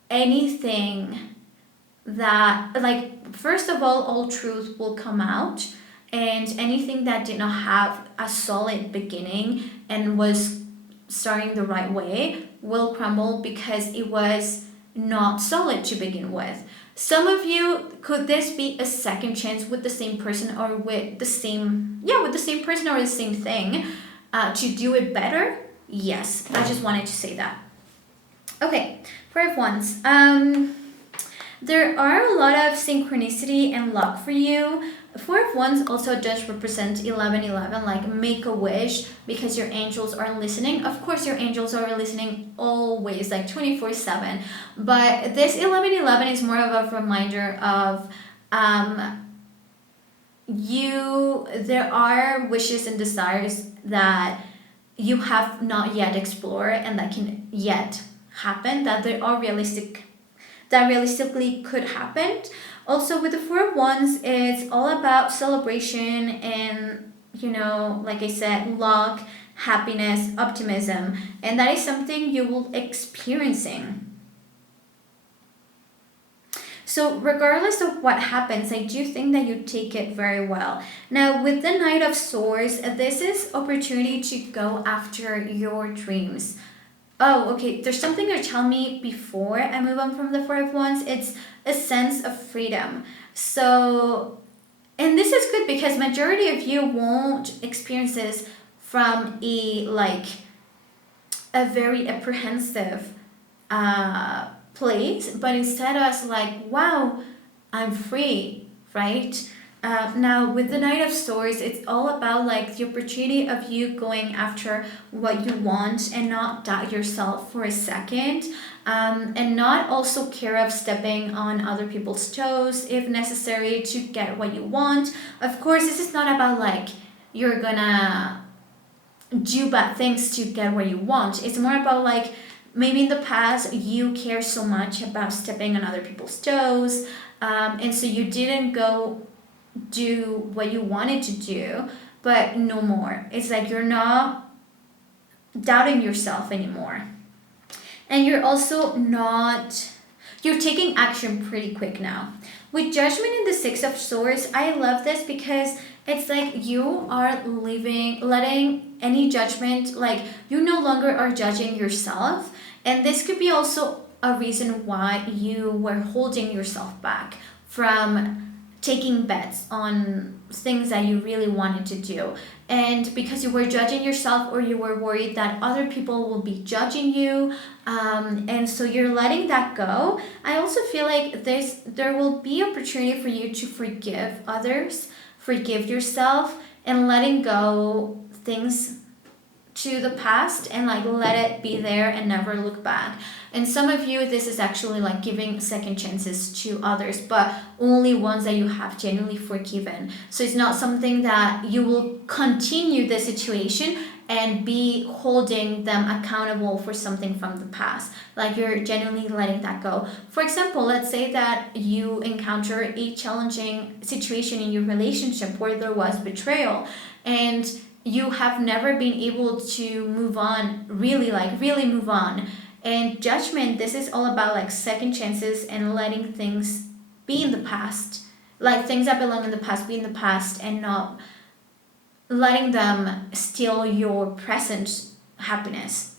anything that, like, first of all truth will come out, and anything that did not have a solid beginning and was starting the right way will crumble because it was not solid to begin with. Some of you, could this be a second chance with the same person or with the same, with the same person or the same thing to do it better? Yes, I just wanted to say that. Okay, Four of Wands. There are a lot of synchronicity and luck for you. Four of Wands also does represent 1111, like make a wish, because your angels are listening. Of course, your angels are listening always, like 24/7. But this 1111 is more of a reminder of there are wishes and desires that you have not yet explored and that can yet happen, that they are realistically could happen. Also, with the Four of Wands, it's all about celebration and, like I said, luck, happiness, optimism, and that is something you will experiencing. So regardless of what happens, I do think that you take it very well. Now, with the Knight of Swords, this is opportunity to go after your dreams. Oh, okay. There's something you're telling me before I move on from the Four of Wands. It's a sense of freedom. So, and this is good because majority of you won't experience this from a very apprehensive place, but instead us like, wow, I'm free, right? Now, with the Knight of Swords, it's all about like the opportunity of you going after what you want and not doubt yourself for a second, and not also care of stepping on other people's toes if necessary to get what you want. Of course, this is not about like you're gonna do bad things to get what you want. It's more about like maybe in the past you care so much about stepping on other people's toes, and so you didn't go do what you wanted to do, but no more. It's like you're not doubting yourself anymore. And you're also not, you're taking action pretty quick now. With Judgment in the Six of Swords, I love this because it's like you are letting any judgment, like you no longer are judging yourself. And this could be also a reason why you were holding yourself back from taking bets on things that you really wanted to do, and because you were judging yourself or you were worried that other people will be judging you, and so you're letting that go. I also feel like there will be opportunity for you to forgive others, forgive yourself, and letting go things to the past and like let it be there and never look back. And some of you, this is actually like giving second chances to others, but only ones that you have genuinely forgiven. So it's not something that you will continue the situation and be holding them accountable for something from the past. Like you're genuinely letting that go. For example, let's say that you encounter a challenging situation in your relationship where there was betrayal, and you have never been able to move on, really move on. And Judgment, this is all about like second chances and letting things be in the past. Like things that belong in the past be in the past and not letting them steal your present happiness.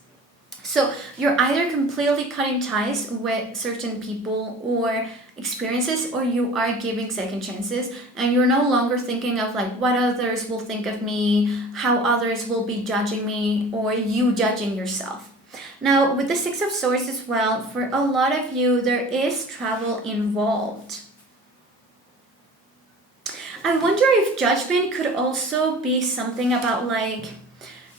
So you're either completely cutting ties with certain people or experiences, or you are giving second chances, and you're no longer thinking of like what others will think of me, how others will be judging me, or you judging yourself. Now, with the Six of Swords as well, for a lot of you, there is travel involved. I wonder if judgment could also be something about like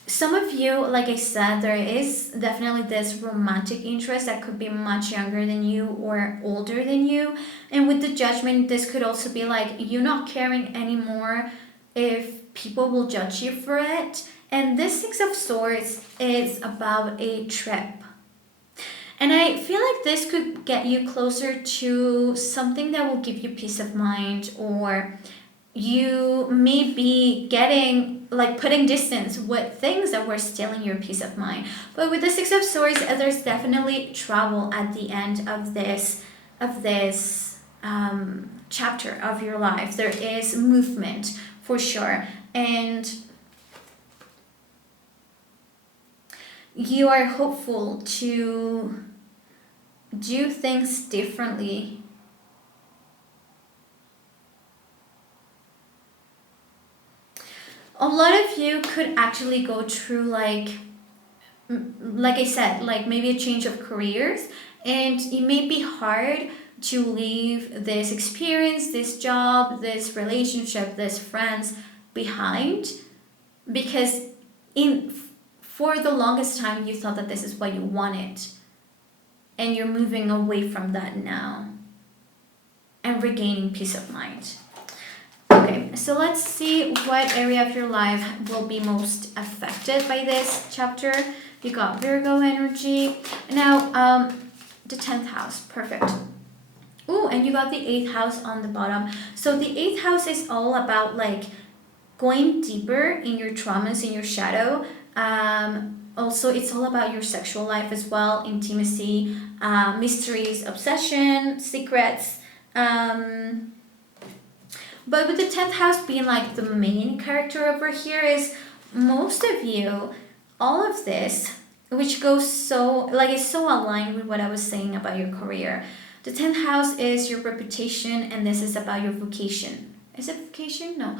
some of you, like I said, there is definitely this romantic interest that could be much younger than you or older than you. And with the judgment, this could also be like you not caring anymore if people will judge you for it. And this Six of Swords is about a trip. And I feel like this could get you closer to something that will give you peace of mind, or you may be getting like putting distance with things that were stealing your peace of mind. But with the Six of Swords, there's definitely travel at the end of this chapter of your life. There is movement for sure, and you are hopeful to do things differently. A lot of you could actually go through like I said, like maybe a change of careers, and it may be hard to leave this experience, this job, this relationship, this friends behind, because in for the longest time you thought that this is what you wanted, and you're moving away from that now and regaining peace of mind. Okay, so let's see what area of your life will be most affected by this chapter. You got Virgo energy. Now, the 10th house, perfect. Ooh, and you got the 8th house on the bottom. So the 8th house is all about like going deeper in your traumas, in your shadow. Also, it's all about your sexual life as well, intimacy, mysteries, obsession, secrets. But with the 10th house being like the main character over here, is most of you, all of this, which goes so, like it's so aligned with what I was saying about your career. The 10th house is your reputation, and this is about your vocation. Is it vocation? No.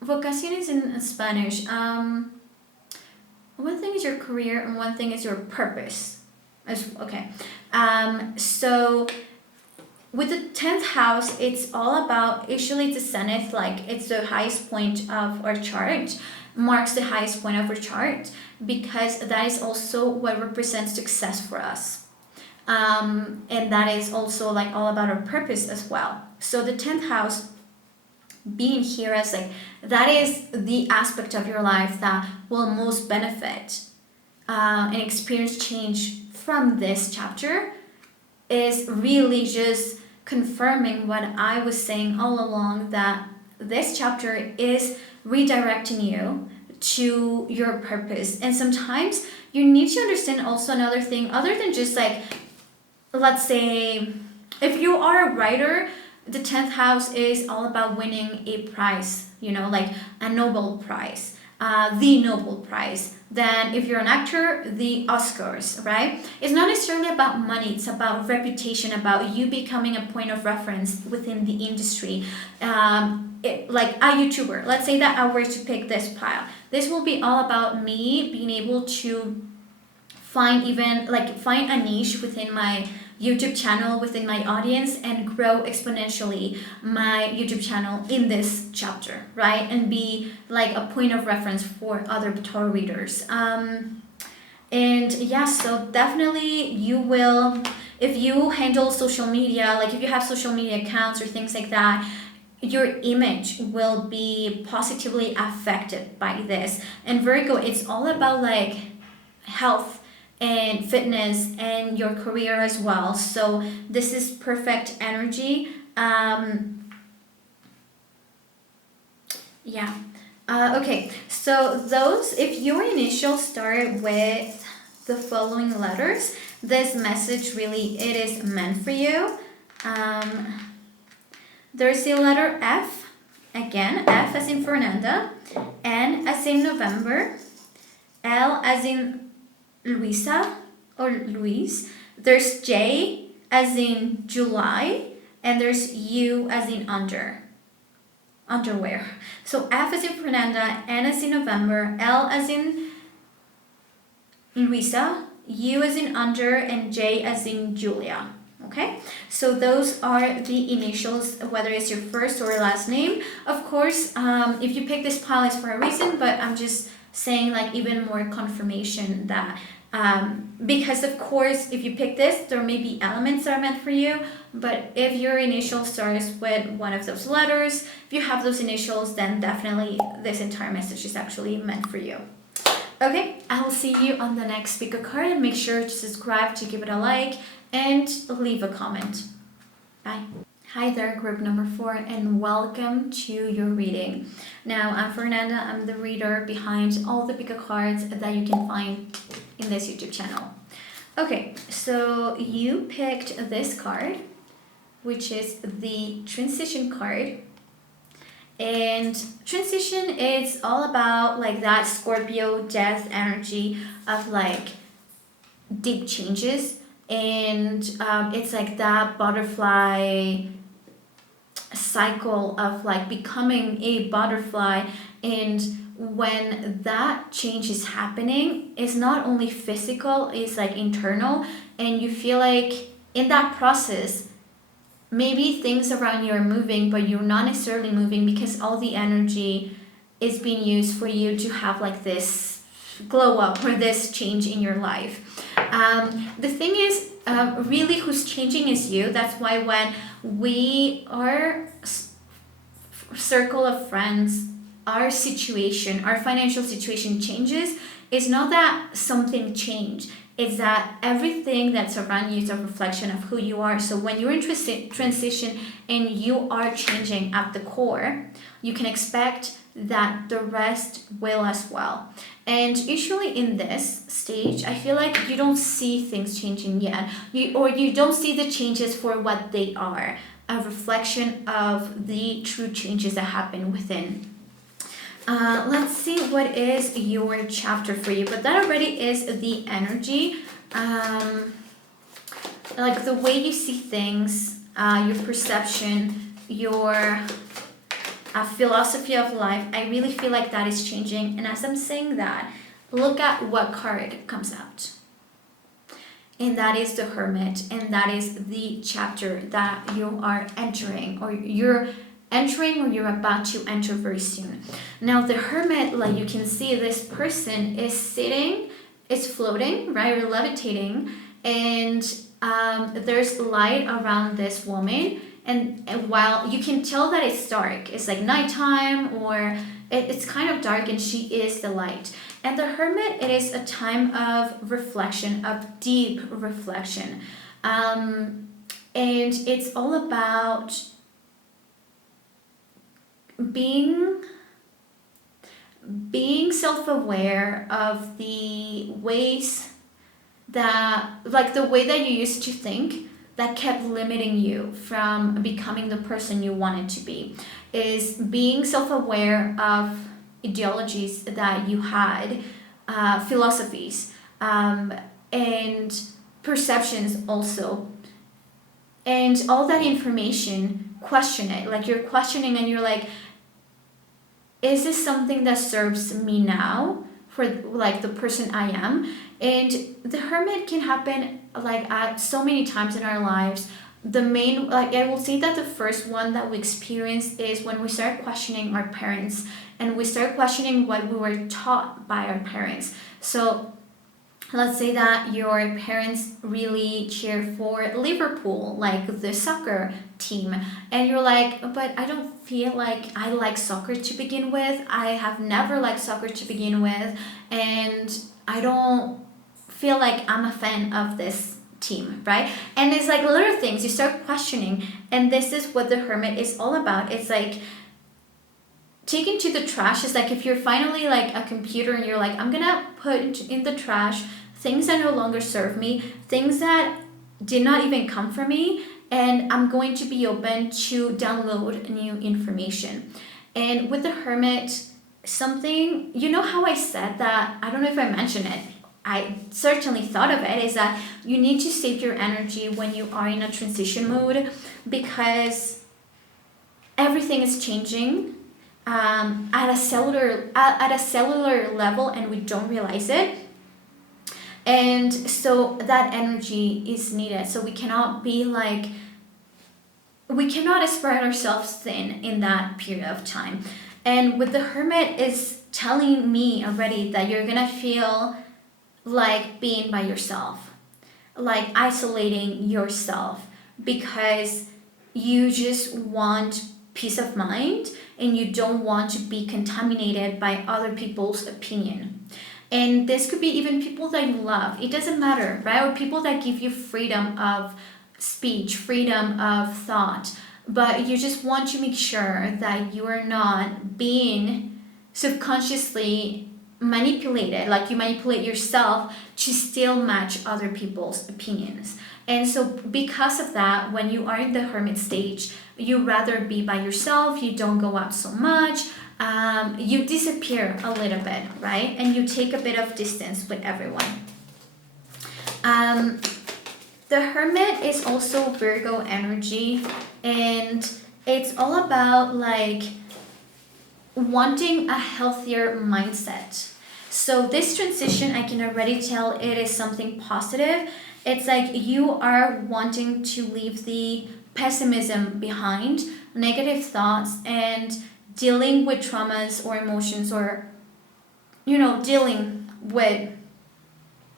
Vocación is in Spanish. One thing is your career and one thing is your purpose. Okay. So with the 10th house, it's all about, usually it's the zenith, like it's the highest point of our chart, marks the highest point of our chart, because that is also what represents success for us. And that is also like all about our purpose as well. So the 10th house being here as like, that is the aspect of your life that will most benefit and experience change from this chapter, is really just confirming what I was saying all along, that this chapter is redirecting you to your purpose. And sometimes you need to understand also another thing, other than just like, let's say, if you are a writer, the 10th house is all about winning a prize, like a Nobel Prize, the Nobel Prize. Then if you're an actor, the Oscars, right? It's not necessarily about money, it's about reputation, about you becoming a point of reference within the industry. Like a YouTuber, let's say that I were to pick this pile. This will be all about me being able to find a niche within my YouTube channel, within my audience, and grow exponentially my YouTube channel in this chapter, right? And be like a point of reference for other tarot readers. And yeah, so definitely you will, if you handle social media, like if you have social media accounts or things like that, your image will be positively affected by this. And Virgo, it's all about like health and fitness and your career as well. So this is perfect energy. Okay, so those, if your initials start with the following letters, this message really, it is meant for you. There's the letter F, again, F as in Fernanda, N as in November, L as in Luisa or Luis. There's J as in July, and there's U as in underwear. So F as in Fernanda, N as in November, L as in Luisa, U as in under, and J as in Julia. Okay, so those are the initials, whether it's your first or last name. Of course, if you pick this pile, it's for a reason, but I'm just saying like even more confirmation that because of course if you pick this, there may be elements that are meant for you, but if your initial starts with one of those letters, if you have those initials, then definitely this entire message is actually meant for you. Okay, I will see you on the next speaker card, and make sure to subscribe, to give it a like, and leave a comment. Bye. Hi there, group number 4, and welcome to your reading. Now, I'm Fernanda. I'm the reader behind all the pick a cards that you can find in this YouTube channel. Okay, so you picked this card, which is the transition card. And transition is all about like that Scorpio death energy of like deep changes, and it's like that butterfly cycle of like becoming a butterfly. And when that change is happening, it's not only physical, it's like internal, and you feel like in that process maybe things around you are moving, but you're not necessarily moving because all the energy is being used for you to have like this glow up or this change in your life. The thing is, really who's changing is you. That's why when our circle of friends, our situation, our financial situation changes, it's not that something changed. It's that everything that's around you is a reflection of who you are. So when you're in transition and you are changing at the core, you can expect that the rest will as well. And usually in this stage, I feel like you don't see things changing yet. You don't see the changes for what they are, a reflection of the true changes that happen within. Let's see what is your chapter for you, but that already is the energy, like the way you see things, your perception, your philosophy of life. I really feel like that is changing, and as I'm saying that, look at what card comes out, and that is the Hermit, and that is the chapter that you are entering, or you're about to enter very soon. Now the Hermit, like you can see, this person is sitting, is floating, right, or levitating, and there's light around this woman, and while you can tell that it's dark, it's like nighttime, or it's kind of dark, and she is the light. And the Hermit, it is a time of reflection, of deep reflection, and it's all about being self-aware of the ways that, like the way that you used to think that kept limiting you from becoming the person you wanted to be, is being self-aware of ideologies that you had, philosophies, and perceptions also, and all that information, question it. Like you're questioning and you're like, is this something that serves me now for like the person I am? And the Hermit can happen like at so many times in our lives. The main, like I will say that the first one that we experience is when we start questioning our parents, and we start questioning what we were taught by our parents. So let's say that your parents really cheer for Liverpool, like the soccer team, and you're like, but I don't feel like I like soccer to begin with. I have never liked soccer to begin with, and I don't feel like I'm a fan of this team, right? And it's like little things you start questioning, and this is what the Hermit is all about. It's like taken to the trash. Is like if you're finally like a computer and you're like, I'm gonna put in the trash things that no longer serve me, things that did not even come from me, and I'm going to be open to download new information. And with the Hermit, something, you know how I said that, I don't know if I mentioned it, I certainly thought of it, is that you need to save your energy when you are in a transition mode, because everything is changing at a cellular level, and we don't realize it. And so that energy is needed. So we cannot spread ourselves thin in that period of time. And with the Hermit is telling me already that you're gonna feel like being by yourself, like isolating yourself, because you just want peace of mind and you don't want to be contaminated by other people's opinion. And this could be even people that you love. It doesn't matter, right? Or people that give you freedom of speech, freedom of thought. But you just want to make sure that you are not being subconsciously manipulated, like you manipulate yourself to still match other people's opinions. And so because of that, when you are in the hermit stage, you rather be by yourself, you don't go out so much, you disappear a little bit, right? And you take a bit of distance with everyone. The Hermit is also Virgo energy, and it's all about like wanting a healthier mindset. So this transition, I can already tell it is something positive. It's like you are wanting to leave the pessimism behind, negative thoughts, and dealing with traumas or emotions, or dealing with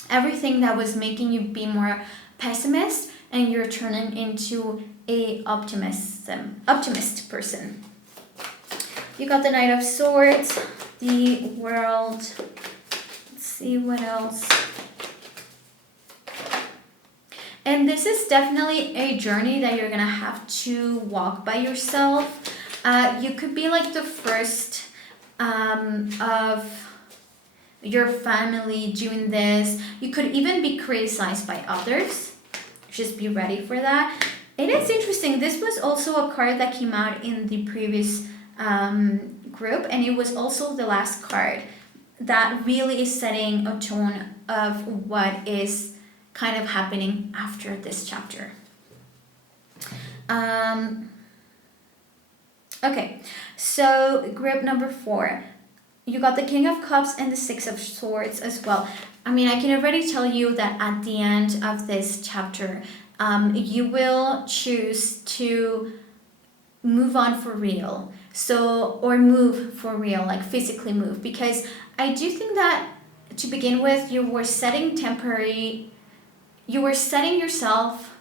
everything that was making you be more pessimist, and you're turning into a optimist person. You got the Knight of Swords, the World. Let's see what else. And this is definitely a journey that you're gonna have to walk by yourself. You could be like the first of your family doing this. You could even be criticized by others. Just be ready for that. It is interesting. This was also a card that came out in the previous group, and it was also the last card that really is setting a tone of what is kind of happening after this chapter. Okay, so group number 4. You got the King of Cups and the Six of Swords as well. I mean, I can already tell you that at the end of this chapter, you will choose to move on for real. Or move for real, like physically move. Because I do think that to begin with, you were setting yourself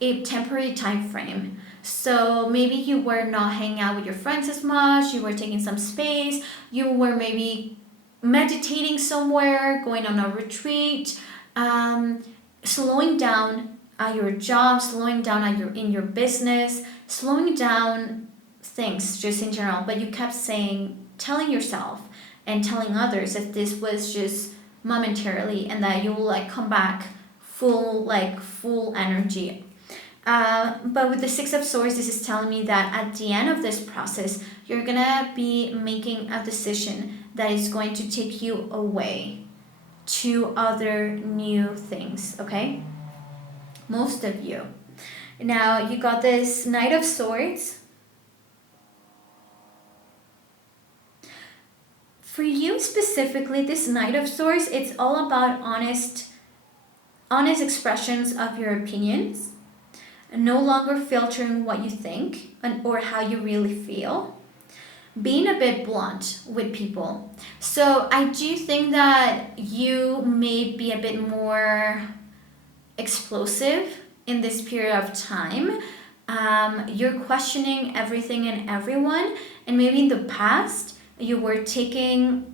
a temporary time frame. So maybe you were not hanging out with your friends as much, you were taking some space, you were maybe meditating somewhere, going on a retreat, slowing down at your job, slowing down in your business, slowing down things just in general. But you kept telling yourself and telling others that this was just momentarily, and that you will like come back full energy. But with the Six of Swords, this is telling me that at the end of this process, you're gonna be making a decision that is going to take you away to other new things, okay? Most of you. Now, you got this Knight of Swords. For you specifically, this Knight of Swords, it's all about honest expressions of your opinions, no longer filtering what you think or how you really feel, being a bit blunt with people. So I do think that you may be a bit more explosive in this period of time. You're questioning everything and everyone, and maybe in the past you were taking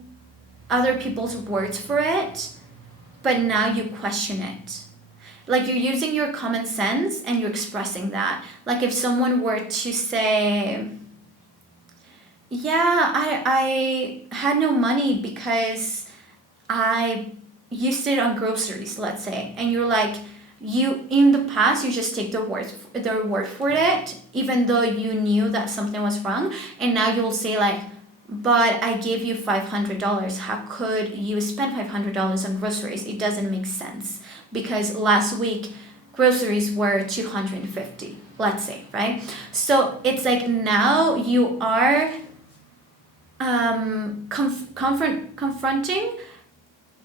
other people's words for it, but now you question it. Like you're using your common sense and you're expressing that. Like if someone were to say, yeah, I had no money because I used it on groceries, let's say, and you're like, you in the past you just take their word for it, even though you knew that something was wrong, and now you'll say like, but I gave you $500. How could you spend $500 on groceries? It doesn't make sense because last week groceries were $250, let's say, right? So it's like now you are confronting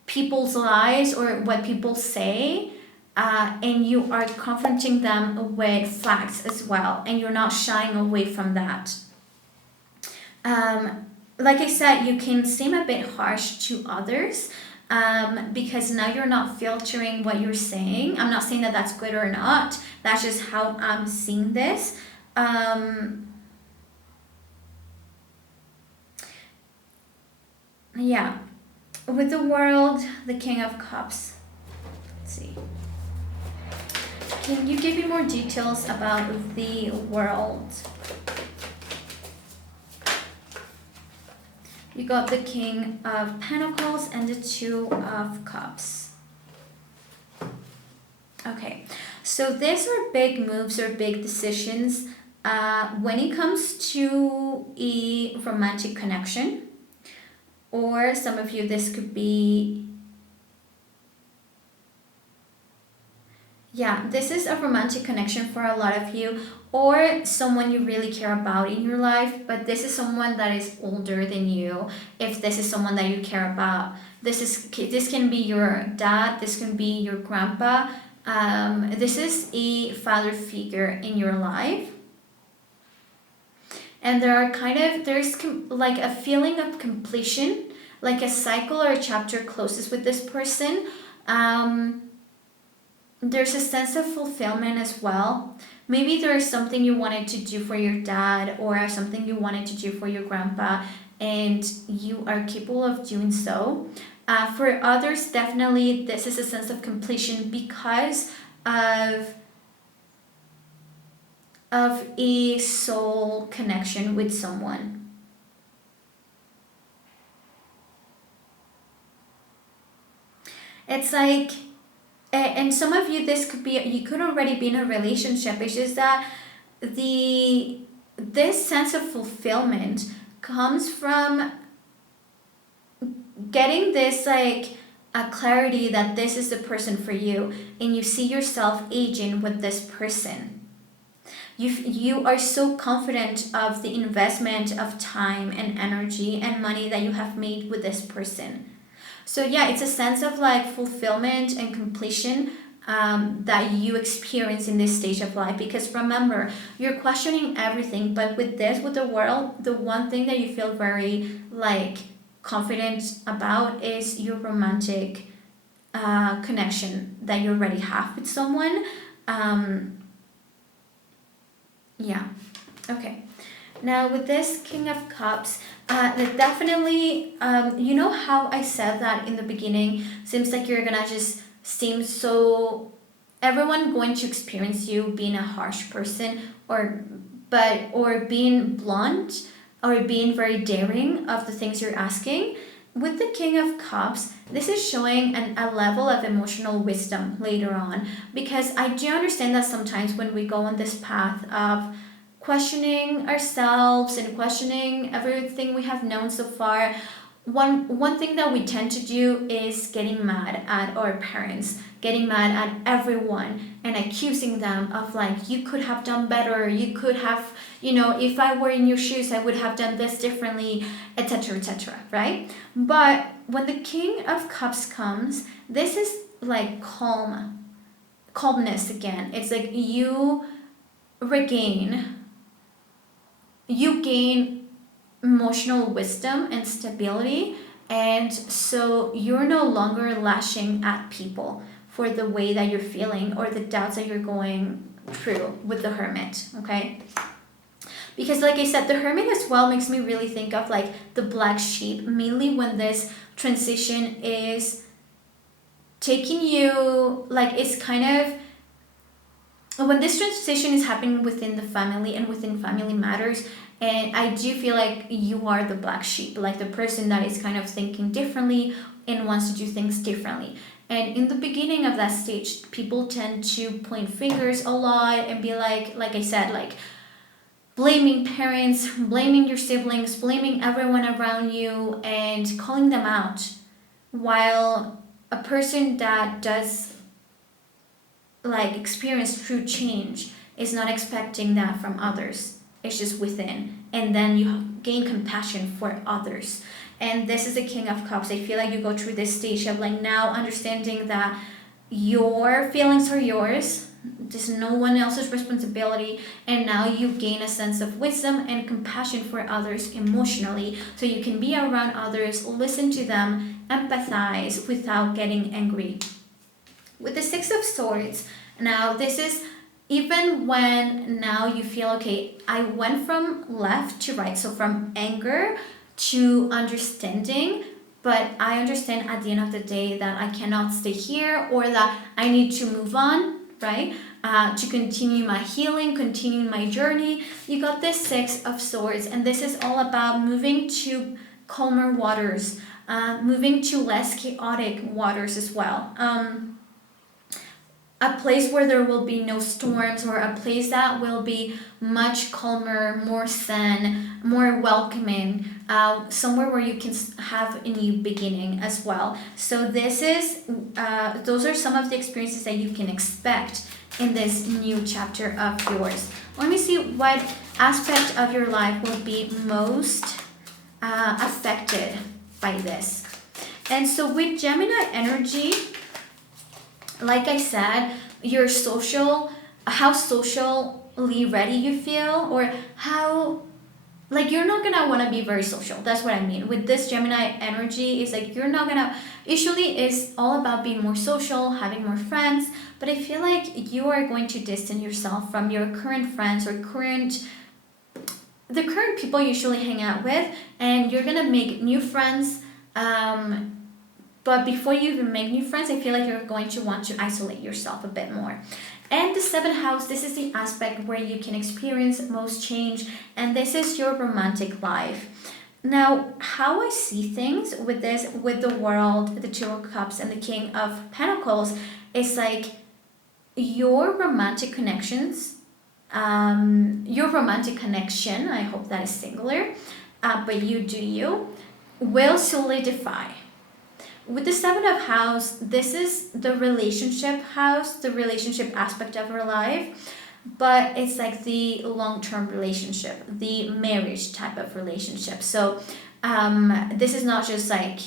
people's lies or what people say, and you are confronting them with facts as well, and you're not shying away from that. Like I said, you can seem a bit harsh to others, because now you're not filtering what you're saying. I'm not saying that that's good or not. That's just how I'm seeing this. Yeah. With the world, the King of Cups. Let's see. Can you give me more details about the world? You got the King of Pentacles and the Two of Cups. Okay, so these are big moves or big decisions when it comes to a romantic connection. Or some of you, this could be, yeah, this is a romantic connection for a lot of you, or someone you really care about in your life, but this is someone that is older than you. If this is someone that you care about, this can be your dad, this can be your grandpa. This is a father figure in your life. And there's like a feeling of completion, like a cycle or a chapter closes with this person. There's a sense of fulfillment as well. Maybe there's something you wanted to do for your dad or something you wanted to do for your grandpa, and you are capable of doing so. For others, definitely this is a sense of completion because of a soul connection with someone. It's like, and some of you, this could be, you could already be in a relationship. It's just that this sense of fulfillment comes from getting this like a clarity that this is the person for you, and you see yourself aging with this person. You are so confident of the investment of time and energy and money that you have made with this person. So yeah, it's a sense of like fulfillment and completion that you experience in this stage of life. Because remember, you're questioning everything, but with the world, the one thing that you feel very like confident about is your romantic connection that you already have with someone. Yeah. Okay. Now with this King of Cups, definitely, you know how I said that in the beginning, seems like you're gonna just seem so, everyone going to experience you being a harsh person or being blunt or being very daring of the things you're asking. With the King of Cups, this is showing a level of emotional wisdom later on, because I do understand that sometimes when we go on this path of questioning ourselves and questioning everything we have known so far, one thing that we tend to do is getting mad at our parents, getting mad at everyone and accusing them of like, you could have done better, you could have, if I were in your shoes I would have done this differently, etc., right? But when the King of Cups comes, this is like calmness again. It's like you gain emotional wisdom and stability, and so you're no longer lashing at people for the way that you're feeling or the doubts that you're going through with the Hermit. Okay, because like I said, the Hermit as well makes me really think of like the black sheep, mainly when this transition is taking you, like it's kind of, when this transition is happening within the family and within family matters, and I do feel like you are the black sheep, like the person that is kind of thinking differently and wants to do things differently. And in the beginning of that stage, people tend to point fingers a lot and be like I said, like blaming parents, blaming your siblings, blaming everyone around you, and calling them out. While a person that does like experience true change is not expecting that from others. It's just within. And then you gain compassion for others. And this is the King of Cups. I feel like you go through this stage of like now understanding that your feelings are yours. There's no one else's responsibility. And now you gain a sense of wisdom and compassion for others emotionally. So you can be around others, listen to them, empathize without getting angry. With the Six of Swords, now this is even when now you feel, okay, I went from left to right, so from anger to understanding, but I understand at the end of the day that I cannot stay here, or that I need to move on, right? To continue my healing, continue my journey. You got this Six of Swords, and this is all about moving to calmer waters, moving to less chaotic waters as well. A place where there will be no storms, or a place that will be much calmer, more zen, more welcoming, somewhere where you can have a new beginning as well. So this is, those are some of the experiences that you can expect in this new chapter of yours. Let me see what aspect of your life will be most affected by this. And so with Gemini energy, like I said, your social, how socially ready you feel, or how, like, you're not gonna want to be very social. That's what I mean. With this Gemini energy, is like you're not gonna, usually it's all about being more social, having more friends, but I feel like you are going to distance yourself from your current friends, or the current people you usually hang out with, and you're gonna make new friends. But before you even make new friends, I feel like you're going to want to isolate yourself a bit more. And the seventh house, this is the aspect where you can experience most change, and this is your romantic life. Now, how I see things with this, with the World, the Two of Cups, and the King of Pentacles, is like your romantic connections, your romantic connection, I hope that is singular, but you do you, will solidify. With the Seven of House, this is the relationship house, the relationship aspect of our life, but it's like the long-term relationship, the marriage type of relationship. So this is not just like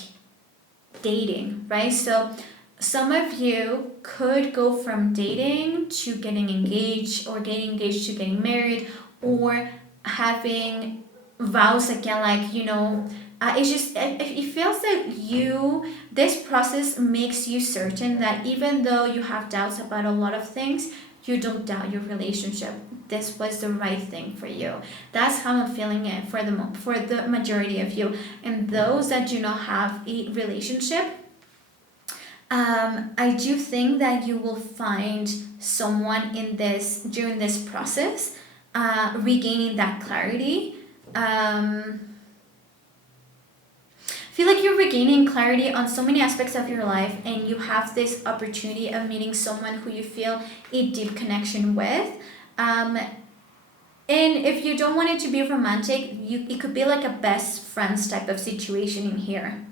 dating, right? So some of you could go from dating to getting engaged, or getting engaged to getting married, or having vows again, like, you know, it feels that this process makes you certain that even though you have doubts about a lot of things, you don't doubt your relationship. This was the right thing for you. That's how I'm feeling it for the majority of you. And those that do not have a relationship, I do think that you will find someone during this process, regaining that clarity. Feel like you're regaining clarity on so many aspects of your life, and you have this opportunity of meeting someone who you feel a deep connection with. And if you don't want it to be romantic, it could be like a best friends type of situation in here.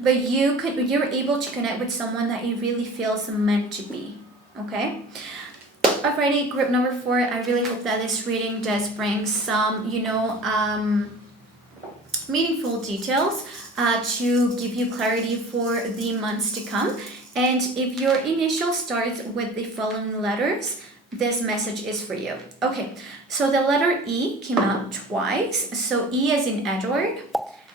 But you're able to connect with someone that you really feels meant to be. Okay? Alrighty, group number 4. I really hope that this reading does bring some, meaningful details to give you clarity for the months to come. And if your initial starts with the following letters, this message is for you. Okay, so the letter E came out twice. So E as in Edward,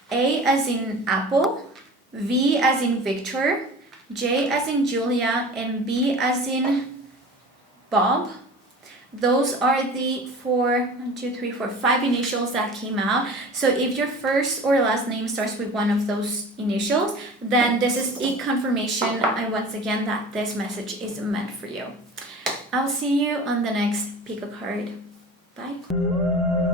A as in Apple, V as in Victor, J as in Julia, and B as in Bob. Those are the 5 initials that came out. So if your first or last name starts with one of those initials, then this is a confirmation, and once again, that this message is meant for you. I'll see you on the next pick a card. Bye.